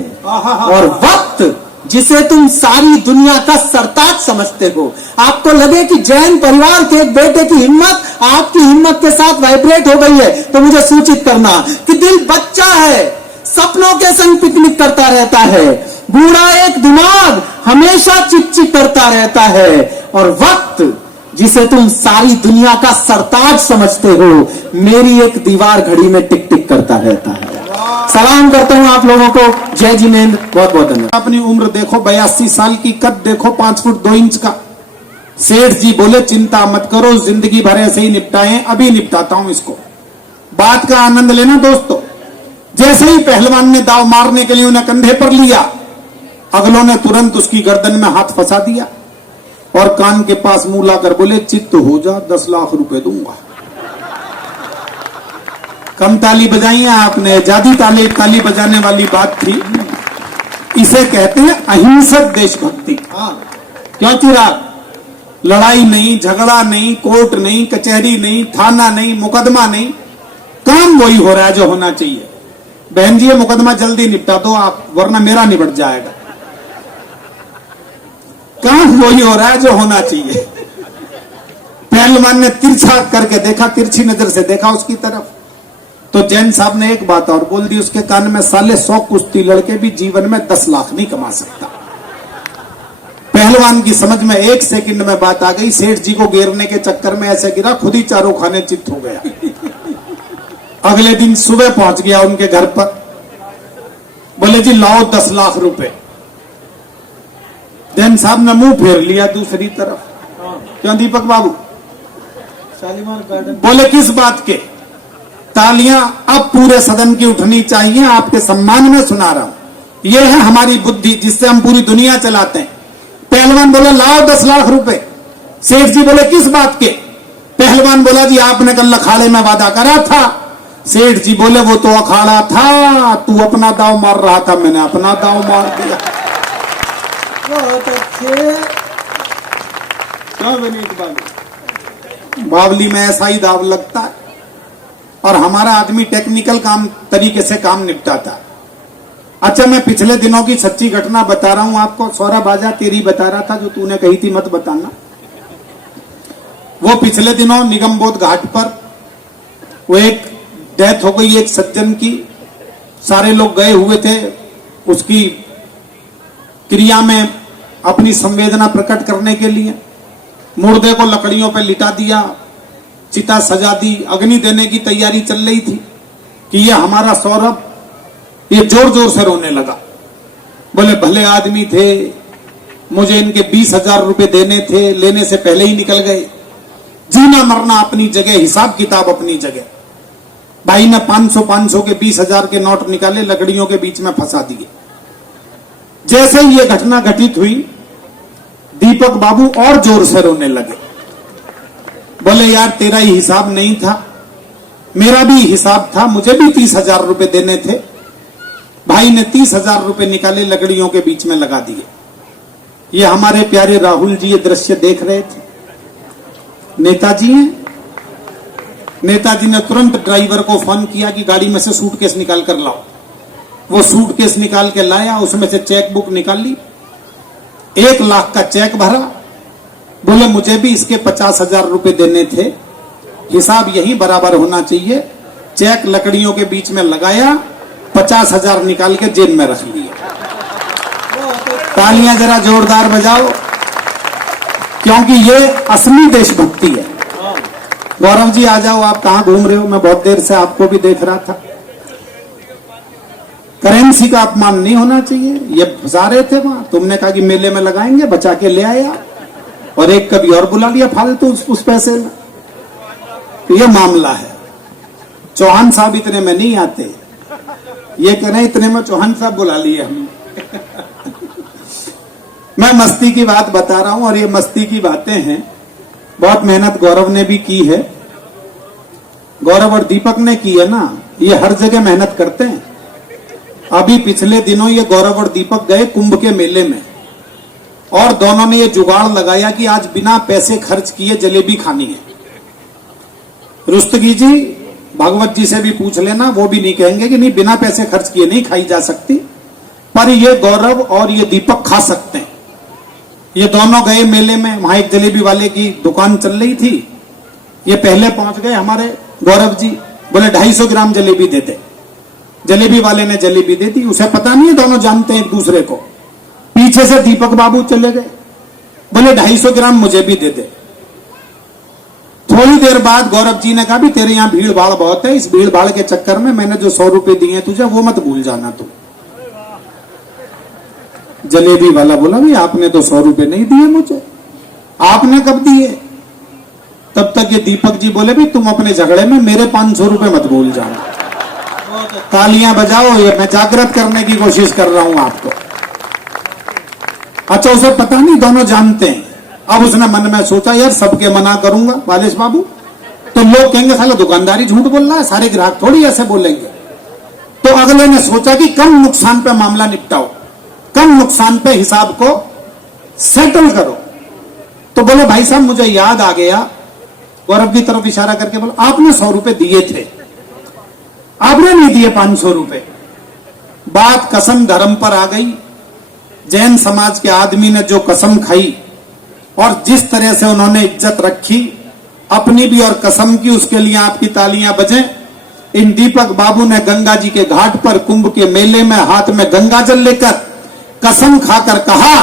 और वक्त जिसे तुम सारी दुनिया का सरताज समझते हो, आपको लगे कि जैन परिवार के एक बेटे की हिम्मत आपकी हिम्मत के साथ वाइब्रेट हो गई है, तो मुझे सूचित करना कि दिल बच्चा है, सपनों के संग पिकनिक करता रहता है। बूढ़ा एक दिमाग हमेशा चिक चिक करता रहता है। और वक्त जिसे तुम सारी दुनिया का सरताज समझते हो, मेरी एक दीवार घड़ी में टिक टिक करता रहता है। सलाम करता हूं आप लोगों को। जय जिनेंद्र, बहुत बहुत धन्यवाद। अपनी उम्र देखो 82 साल की, कद देखो 5 फुट 2 इंच का। सेठ जी बोले चिंता मत करो, जिंदगी भर ऐसे ही निपटाएं, अभी निपटाता हूं इसको। बात का आनंद लेना दोस्तों। जैसे ही पहलवान ने दाव मारने के लिए उन्हें कंधे पर लिया, अगलों ने तुरंत उसकी गर्दन में हाथ फंसा दिया और कान के पास मुंह लाकर बोले चित्त हो जा, 10 लाख रुपए दूंगा। कम ताली बजाई है आपने, ज्यादा ताली बजाने वाली बात थी। इसे कहते हैं अहिंसक देशभक्ति। क्यों चिराग? लड़ाई नहीं, झगड़ा नहीं, कोर्ट नहीं, कचहरी नहीं, थाना नहीं, मुकदमा नहीं, काम वही हो रहा है जो होना चाहिए। बहन जी ये मुकदमा जल्दी निपटा दो आप, वरना मेरा निपट जाएगा। काम वही हो रहा है जो होना चाहिए। पहलवान ने तिरछा करके देखा, तिरछी नजर से देखा उसकी तरफ, तो जैन साहब ने एक बात और बोल दी उसके कान में, साले 100 कुश्ती लड़के भी जीवन में 10 लाख नहीं कमा सकता। पहलवान की समझ में 1 सेकंड में बात आ गई। सेठ जी को घेरने के चक्कर में ऐसे गिरा, खुद ही चारों खाने चित्त हो गया। अगले दिन सुबह पहुंच गया उनके घर पर, बोले जी लाओ 10 लाख रुपए। जैन साहब ने मुंह फेर लिया दूसरी तरफ। क्यों दीपक बाबू? शालीमार गार्डन। बोले किस बात के? तालियां अब पूरे सदन की उठनी चाहिए, आपके सम्मान में सुना रहा हूं। यह है हमारी बुद्धि जिससे हम पूरी दुनिया चलाते हैं। पहलवान बोला लाओ 10 लाख रुपए। सेठ जी बोले किस बात के? पहलवान बोला जी आपने कल अखाड़े में वादा करा था। सेठ जी बोले वो तो अखाड़ा था, तू अपना दाव मार रहा था, मैंने अपना दाव मार दिया। बहुत अच्छे। बावली में ऐसा ही दाव लगता है और हमारा आदमी टेक्निकल काम तरीके से काम निपटाता है। अच्छा मैं पिछले दिनों की सच्ची घटना बता रहा हूं आपको। सौरभ बाजा तेरी बता रहा था जो तूने कही थी मत बताना। वो पिछले दिनों निगमबोध घाट पर वो एक डेथ हो गई एक सज्जन की। सारे लोग गए हुए थे उसकी क्रिया में अपनी संवेदना प्रकट करने के लिए। मुर्दे को लकड़ियों पर लिटा दिया, चिता सजा दी, अग्नि देने की तैयारी चल रही थी कि ये हमारा सौरभ, ये जोर जोर से रोने लगा। बोले भले आदमी थे, मुझे इनके 20,000 रुपए देने थे, लेने से पहले ही निकल गए। जीना मरना अपनी जगह, हिसाब किताब अपनी जगह। भाई ने 500 के 20,000 के नोट निकाले, लकड़ियों के बीच में फंसा दिए। जैसे ही ये घटना घटित हुई, दीपक बाबू और जोर से रोने लगे। बोले यार तेरा ही हिसाब नहीं था, मेरा भी हिसाब था, मुझे भी 30,000 रुपए देने थे। भाई ने 30,000 रुपए निकाले, लकड़ियों के बीच में लगा दिए। ये हमारे प्यारे राहुल जी ये दृश्य देख रहे थे। नेताजी हैं। नेताजी ने तुरंत ड्राइवर को फोन किया कि गाड़ी में से सूटकेस निकाल कर लाओ। वो सूटकेस निकाल के लाया, उसमें से चेक बुक निकाल ली, 1 लाख का चेक भरा। बोले मुझे भी इसके 50,000 रुपए देने थे, हिसाब यही बराबर होना चाहिए। चेक लकड़ियों के बीच में लगाया, 50,000 निकाल के जेब में रख लिए। तालियां जरा जोरदार बजाओ, क्योंकि ये असली देशभक्ति है। गौरव जी आ जाओ, आप कहां घूम रहे हो? मैं बहुत देर से आपको भी देख रहा था। करेंसी का अपमान नहीं होना चाहिए। ये फंसा रहे थे वहां, तुमने कहा कि मेले में लगाएंगे, बचा के ले आया और एक कभी और बुला लिया फालतू उस पैसे में। तो ये मामला है। चौहान साहब इतने में नहीं आते, ये कह रहे इतने में चौहान साहब बुला लिए हम। मैं मस्ती की बात बता रहा हूं और ये मस्ती की बातें हैं। बहुत मेहनत गौरव ने भी की है, गौरव और दीपक ने की है ना। ये हर जगह मेहनत करते हैं। अभी पिछले दिनों ये गौरव और दीपक गए कुंभ के मेले में और दोनों ने ये जुगाड़ लगाया कि आज बिना पैसे खर्च किए जलेबी खानी है। रुस्तगी जी भागवत जी से भी पूछ लेना, वो भी नहीं कहेंगे कि नहीं बिना पैसे खर्च किए नहीं खाई जा सकती, पर ये गौरव और ये दीपक खा सकते हैं। ये दोनों गए मेले में, वहां एक जलेबी वाले की दुकान चल रही थी। ये पहले पहुंच गए हमारे गौरव जी, बोले 250 ग्राम जलेबी दे दे। जलेबी वाले ने जलेबी दे दी, उसे पता नहीं है दोनों जानते हैं एक दूसरे को। पीछे से दीपक बाबू चले गए, बोले 250 ग्राम मुझे भी दे दे। थोड़ी देर बाद गौरव जी ने कहा भी तेरे यहाँ भीड़ भाड़ बहुत है, इस भीड़ भाड़ के चक्कर में मैंने जो 100 रुपए दिए तुझे वो मत भूल जाना तू। जलेबी वाला बोला भाई आपने तो 100 रुपए नहीं दिए मुझे, आपने कब दिए? तब तक ये दीपक जी बोले भी तुम अपने झगड़े में मेरे 500 रुपए मत भूल जाना। तालियां बजाओ, ये मैं जागृत करने की कोशिश कर रहा हूं आपको। अच्छा उसे पता नहीं, दोनों जानते हैं। अब उसने मन में सोचा यार सबके मना करूंगा बालेश बाबू तो लोग कहेंगे साला दुकानदारी झूठ बोल रहा है, सारे ग्राहक थोड़ी ऐसे बोलेंगे। तो अगले ने सोचा कि कम नुकसान पे मामला निपटाओ, कम नुकसान पे हिसाब को सेटल करो। तो बोले भाई साहब मुझे याद आ गया, गौरव की तरफ इशारा करके बोले आपने 100 रुपए दिए थे, आपने नहीं दिए 500 रुपए। बात कसम धर्म पर आ गई। जैन समाज के आदमी ने जो कसम खाई और जिस तरह से उन्होंने इज्जत रखी अपनी भी और कसम की, उसके लिए आपकी तालियां बजें। इन दीपक बाबू ने गंगा जी के घाट पर कुंभ के मेले में हाथ में गंगा जल लेकर कसम खाकर कहा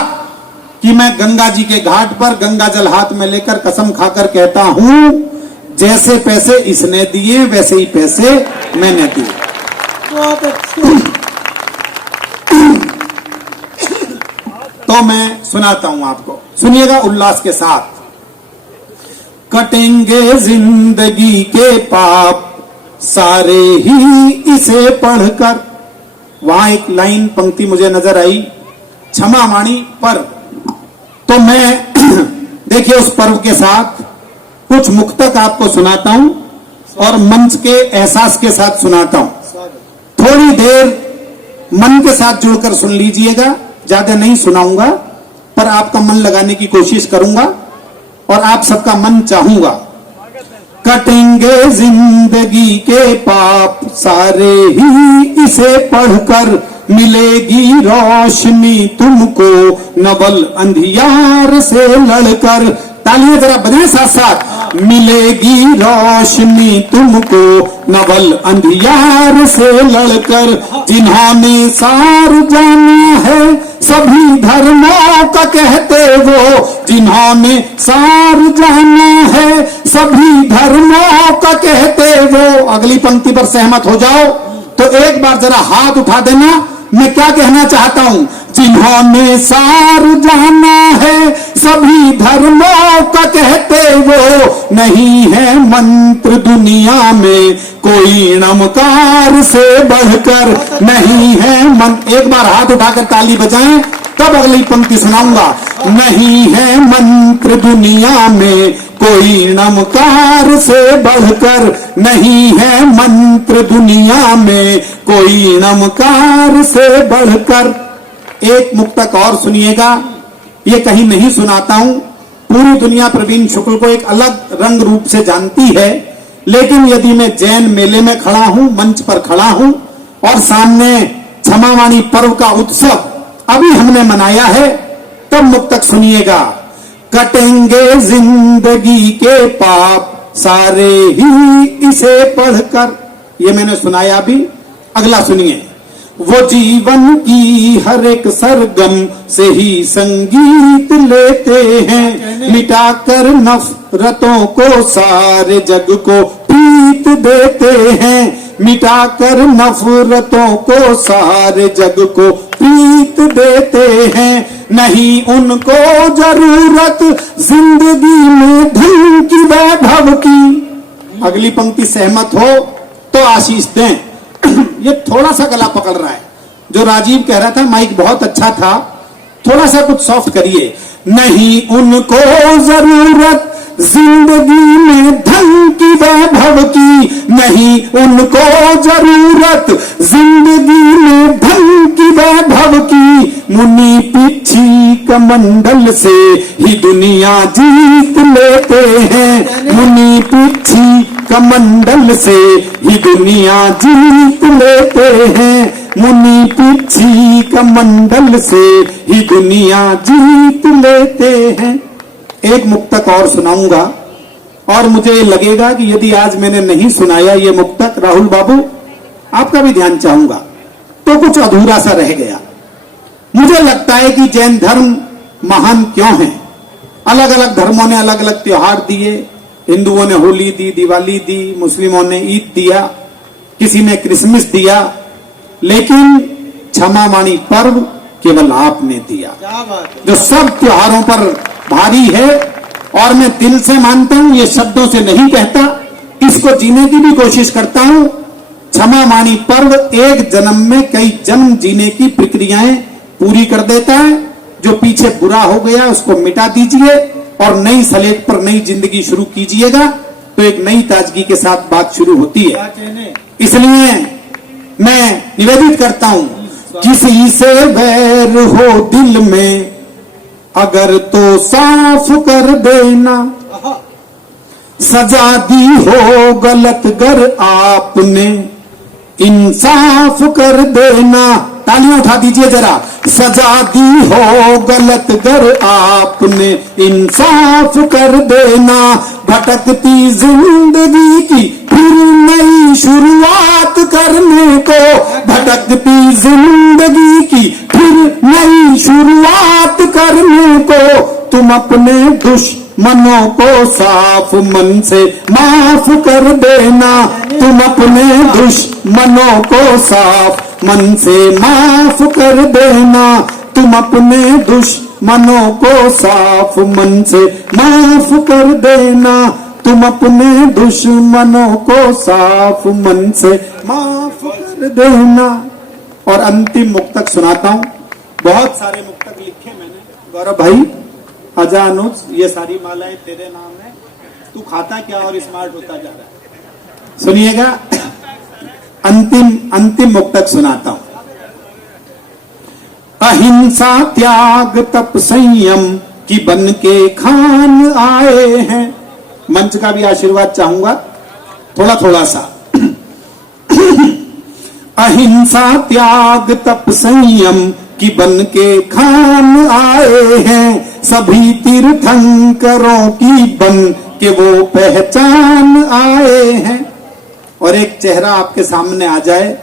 कि मैं गंगा जी के घाट पर गंगा जल हाथ में लेकर कसम खाकर कहता हूं जैसे पैसे इसने दिए वैसे ही पैसे मैंने दिए। तो मैं सुनाता हूं आपको, सुनिएगा उल्लास के साथ। कटेंगे जिंदगी के पाप सारे ही इसे पढ़कर। वहां एक लाइन पंक्ति मुझे नजर आई, क्षमा वाणी पर्व। तो मैं देखिए उस पर्व के साथ कुछ मुक्तक आपको सुनाता हूं और मंच के एहसास के साथ सुनाता हूं। थोड़ी देर मन के साथ जुड़कर सुन लीजिएगा, ज्यादा नहीं सुनाऊंगा पर आपका मन लगाने की कोशिश करूंगा और आप सबका मन चाहूंगा। कटेंगे जिंदगी के पाप सारे ही इसे पढ़कर, मिलेगी रोशनी तुमको नवल अंधियार से लड़कर। तालियां जरा बजाएं साथ साथ। मिलेगी रोशनी तुमको नवल अंधियार से लड़कर, जिन्होंने सार जाना है सभी धर्मों का कहते वो, जिन्होंने सार जाना है सभी धर्मों का कहते वो। अगली पंक्ति पर सहमत हो जाओ तो एक बार जरा हाथ उठा देना। मैं क्या कहना चाहता हूं, जिन्होंने सार जाना है सभी धर्मों का कहते वो, नहीं है मंत्र दुनिया में कोई नमकार से बढ़कर, नहीं है मन। एक बार हाथ उठाकर ताली बजाएं तब अगली पंक्ति सुनाऊंगा। नहीं है मंत्र दुनिया में कोई नमकार से बढ़कर, नहीं है मंत्र दुनिया में कोई नमकार से बढ़कर। एक मुक्तक और सुनिएगा, ये कहीं नहीं सुनाता हूं। पूरी दुनिया प्रवीण शुक्ल को एक अलग रंग रूप से जानती है, लेकिन यदि मैं जैन मेले में खड़ा हूं, मंच पर खड़ा हूं और सामने क्षमावाणी पर्व का उत्सव अभी हमने मनाया है, तब मुक्तक सुनिएगा। कटेंगे जिंदगी के पाप सारे ही इसे पढ़कर। ये मैंने सुनाया अभी, अगला सुनिए। वो जीवन की हर एक सरगम से ही संगीत लेते हैं, मिटाकर नफरतों को सारे जग को प्रीत देते हैं, मिटाकर नफरतों को सारे जग को प्रीत देते हैं। नहीं उनको जरूरत जिंदगी में धन की वैभव की। अगली पंक्ति सहमत हो तो आशीष दें। ये थोड़ा सा गला पकड़ रहा है, जो राजीव कह रहा था माइक बहुत अच्छा था, थोड़ा सा कुछ सॉफ्ट करिए। नहीं उनको जरूरत जिंदगी में धन की वैभव की, नहीं उनको जरूरत जिंदगी में धन की वैभव की, मुनि पिछी कमंडल से ही दुनिया जीत लेते हैं, मुनि पिछी कमंडल से ही दुनिया जीत लेते हैं, मुनि पिछी कमंडल से ही दुनिया जीत लेते हैं। एक मुक्तक और सुनाऊंगा और मुझे लगेगा कि यदि आज मैंने नहीं सुनाया ये मुक्तक, राहुल बाबू आपका भी ध्यान चाहूंगा, तो कुछ अधूरा सा रह गया। मुझे लगता है कि जैन धर्म महान क्यों है। अलग अलग धर्मों ने अलग अलग त्योहार दिए, हिंदुओं ने होली दी, दिवाली दी, मुस्लिमों ने ईद दिया, किसी ने क्रिसमस दिया, लेकिन क्षमा वाणी पर्व केवल आपने दिया, जो सब त्योहारों पर भारी है। और मैं दिल से मानता हूं, ये शब्दों से नहीं कहता, इसको जीने की भी कोशिश करता हूं। क्षमा वाणी पर्व एक जन्म में कई जन्म जीने की प्रक्रियाएं पूरी कर देता है। जो पीछे बुरा हो गया उसको मिटा दीजिए और नई स्लेट पर नई जिंदगी शुरू कीजिएगा, तो एक नई ताजगी के साथ बात शुरू होती है। इसलिए मैं निवेदित करता हूं, किसी से वैर हो दिल में अगर तो साफ कर देना, सजा दी हो गलत गर आपने इंसाफ कर देना। तालियां उठा दीजिए जरा। सजा दी हो गलत गर आपने इंसाफ कर देना, भटकती जिंदगी की फिर नई शुरुआत करने को, भटकती जिंदगी की फिर नई शुरुआत करने को, तुम अपने दुश्मनों को साफ मन से माफ कर देना, तुम अपने दुश्मनों को साफ मन से माफ कर देना, तुम अपने दुश्मनों को साफ मन से माफ कर देना, तुम अपने दुश्मनों को साफ मन से माफ कर देना। और अंतिम मुक्तक सुनाता हूं। बहुत सारे मुक्तक लिखे मैंने। गौरव भाई, अजा अनुज, ये सारी मालाएं तेरे नाम है, तू खाता क्या और स्मार्ट होता जा रहा है। सुनिएगा, अंतिम मुक्तक सुनाता हूं। अहिंसा त्याग तप संयम की बन के खान आए हैं। मंच का भी आशीर्वाद चाहूंगा, थोड़ा थोड़ा सा। अहिंसा त्याग तप संयम की बन के खान आए हैं, सभी तीर्थंकरों की बन के वो पहचान आए हैं। और एक चेहरा आपके सामने आ जाए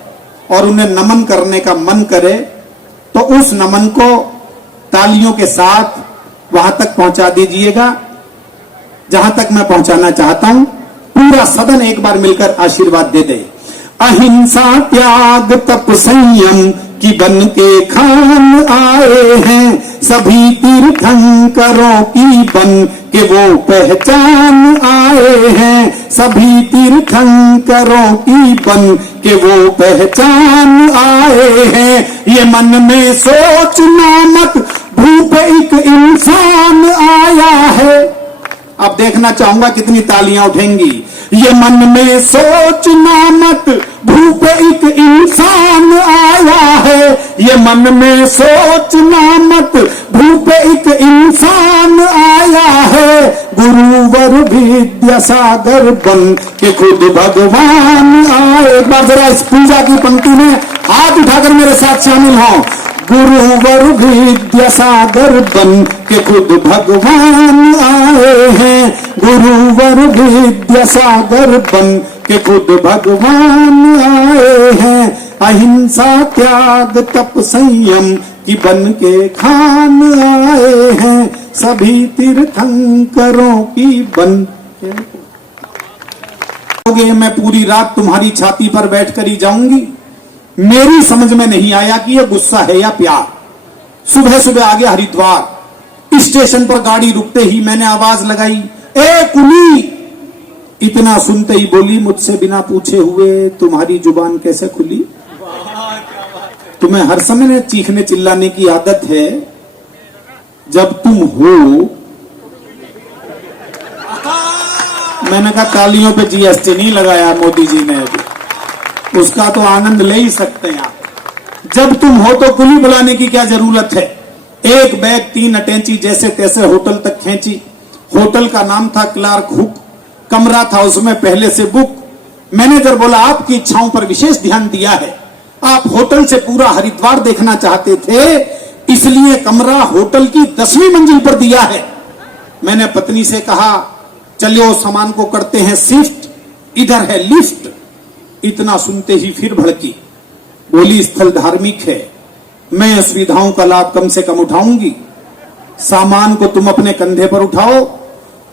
और उन्हें नमन करने का मन करे, तो उस नमन को तालियों के साथ वहां तक पहुंचा दीजिएगा जहां तक मैं पहुंचाना चाहता हूं। पूरा सदन एक बार मिलकर आशीर्वाद दे दे। अहिंसा त्याग तप संयम की बन के खान आए हैं, सभी तीर्थंकरों की बन के वो पहचान आए हैं, सभी तीर्थंकरों की बन के वो पहचान आए हैं। ये मन में सोचना मत भूप एक इंसान आया है। अब देखना चाहूंगा कितनी तालियां उठेंगी। ये मन में सोचना मत भूप एक इंसान आया है, ये मन में सोचना मत भूप एक इंसान आया है। गुरुवर विद्यासागर बन के खुद भगवान आए। एक बार जरा इस पूजा की पंक्ति में हाथ उठाकर मेरे साथ शामिल हो। गुरुवर विद्यासागर बन के खुद भगवान आए हैं, गुरुवर विद्यासागर बन के खुद भगवान आए हैं। अहिंसा त्याग तप संयम की बन के खान आए हैं, सभी तीर्थंकरों की बन के। मैं पूरी रात तुम्हारी छाती पर बैठकर ही जाऊंगी। मेरी समझ में नहीं आया कि यह गुस्सा है या प्यार। सुबह सुबह आ गया हरिद्वार, स्टेशन पर गाड़ी रुकते ही मैंने आवाज लगाई, ए कुली। इतना सुनते ही बोली, मुझसे बिना पूछे हुए तुम्हारी जुबान कैसे खुली? तुम्हें हर समय न चीखने चिल्लाने की आदत है, जब तुम हो। मैंने कहा तालियों पे जीएसटी नहीं लगाया मोदी जी ने, उसका तो आनंद ले ही सकते हैं आप। जब तुम हो तो कुली बुलाने की क्या जरूरत है? एक बैग 3 अटैची जैसे तैसे होटल तक खींची। होटल का नाम था क्लार्क हुक, कमरा था उसमें पहले से बुक। मैनेजर बोला, आपकी इच्छाओं पर विशेष ध्यान दिया है, आप होटल से पूरा हरिद्वार देखना चाहते थे, इसलिए कमरा होटल की 10वीं मंजिल पर दिया है। मैंने पत्नी से कहा, चलो सामान को करते हैं शिफ्ट, इधर है लिफ्ट। इतना सुनते ही फिर भड़की, बोली स्थल धार्मिक है, मैं सुविधाओं का लाभ कम से कम उठाऊंगी, सामान को तुम अपने कंधे पर उठाओ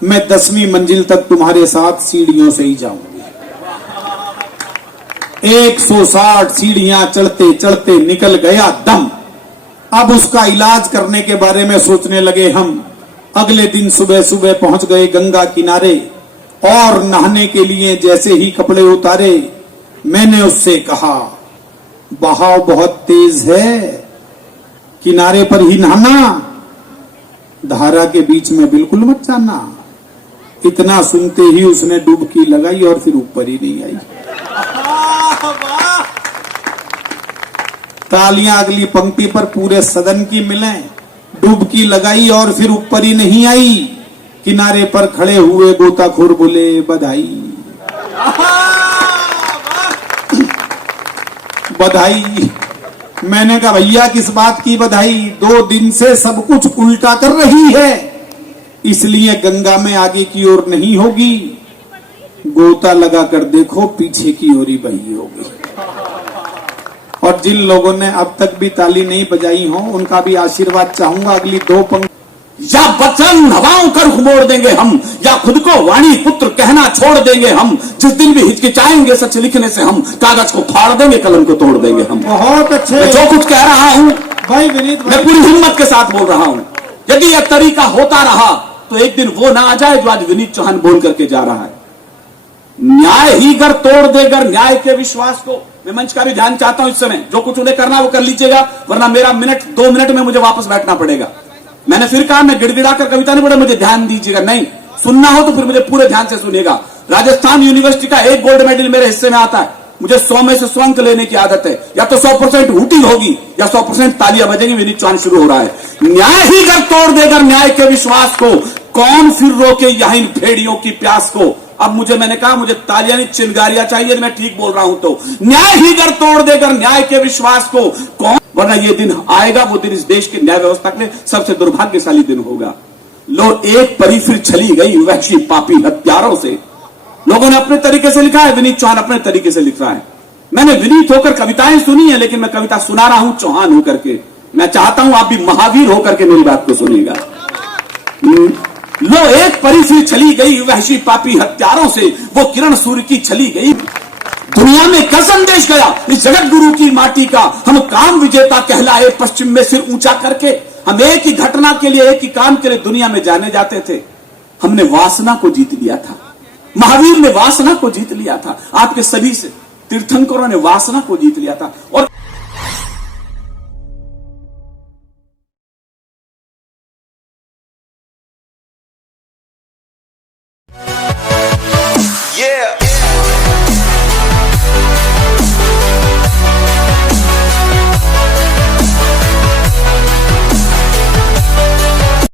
मैं 10वीं मंजिल तक तुम्हारे साथ सीढ़ियों से ही जाऊंगी। 160 सीढ़ियां चढ़ते चढ़ते निकल गया दम। अब उसका इलाज करने के बारे में सोचने लगे हम। अगले दिन सुबह सुबह पहुंच गए गंगा किनारे और नहाने के लिए जैसे ही कपड़े उतारे, मैंने उससे कहा, बहाव बहुत तेज है, किनारे पर ही नहाना, धारा के बीच में बिल्कुल मत जाना। इतना सुनते ही उसने डुबकी लगाई और फिर ऊपर ही नहीं आई। तालियां अगली पंक्ति पर पूरे सदन की मिलें। डुबकी लगाई और फिर ऊपर ही नहीं आई। किनारे पर खड़े हुए गोताखोर बोले, बधाई बधाई। मैंने कहा, भैया किस बात की बधाई? 2 दिन से सब कुछ उल्टा कर रही है, इसलिए गंगा में आगे की ओर नहीं होगी। गोता लगा कर देखो, पीछे की ओर ही बही होगी। और जिन लोगों ने अब तक भी ताली नहीं बजाई हो, उनका भी आशीर्वाद चाहूंगा। अगली 2 पंक्ति। या वचन हवाओं कर मोड़ देंगे हम, या खुद को वाणी पुत्र कहना छोड़ देंगे हम। जिस दिन भी हिचकिचाएंगे सच लिखने से हम, कागज को फाड़ देंगे, कलम को तोड़ देंगे हम। बहुत अच्छे। मैं जो कुछ कह रहा हूं भाई विनीत भाई, मैं पूरी हिम्मत के साथ बोल रहा हूं। यदि यह तरीका होता रहा तो एक दिन वो ना आ जाए जो आज विनीत चौहान बोल करके जा रहा है। न्याय ही गर तोड़ देगर न्याय के विश्वास को। मैं मंच का भी ध्यान चाहता हूं इस समय। जो कुछ उन्हें करना है वो कर लीजिएगा, वरना मेरा 2 मिनट में मुझे वापस बैठना पड़ेगा। मैंने फिर कहा, मैं गिड़गिड़ा कर कविता नहीं पढ़ा, मुझे ध्यान दीजिएगा। नहीं सुनना हो तो फिर मुझे पूरे ध्यान से सुनिएगा। राजस्थान यूनिवर्सिटी का एक गोल्ड मेडल मेरे हिस्से में आता है। मुझे 100 में से 100 अंक लेने की आदत है। या तो 100% हूटिंग होगी या 100% तालियां बजेंगी। विनीत चौहान शुरू हो रहा है। न्याय ही गर तोड़ देकर न्याय के विश्वास को, कौन फिर रोके यहाँ इन भेड़ियों की प्यास को। अब मैंने कहा, मुझे तालियां नहीं चिंगारियां चाहिए। मैं ठीक बोल रहा हूं तो न्याय ही गर तोड़ देकर न्याय के विश्वास को, कौन, वरना ये दिन आएगा, वो दिन इस देश के न्याय व्यवस्था के लिए सबसे दुर्भाग्यशाली दिन होगा। लो एक परी फिर चली गई वहशी पापी हत्यारों से। लोगों ने अपने तरीके से लिखा है, विनीत चौहान अपने तरीके से लिख रहा है। मैंने विनीत होकर कविताएं सुनी है, लेकिन मैं कविता सुना रहा हूं चौहान होकर के। मैं चाहता हूं आप भी महावीर होकर के मेरी बात को सुनिएगा। लो एक परी फिर चली गई वहशी पापी हत्यारों से, वो किरण सूर्य की चली गई। दुनिया में क्या संदेश गया इस जगत गुरु की माटी का। हम काम विजेता कहलाए पश्चिम में सिर ऊंचा करके। हम एक ही घटना के लिए, एक ही काम के लिए दुनिया में जाने जाते थे। हमने वासना को जीत लिया था। महावीर ने वासना को जीत लिया था। आपके सभी तीर्थंकरों ने वासना को जीत लिया था। और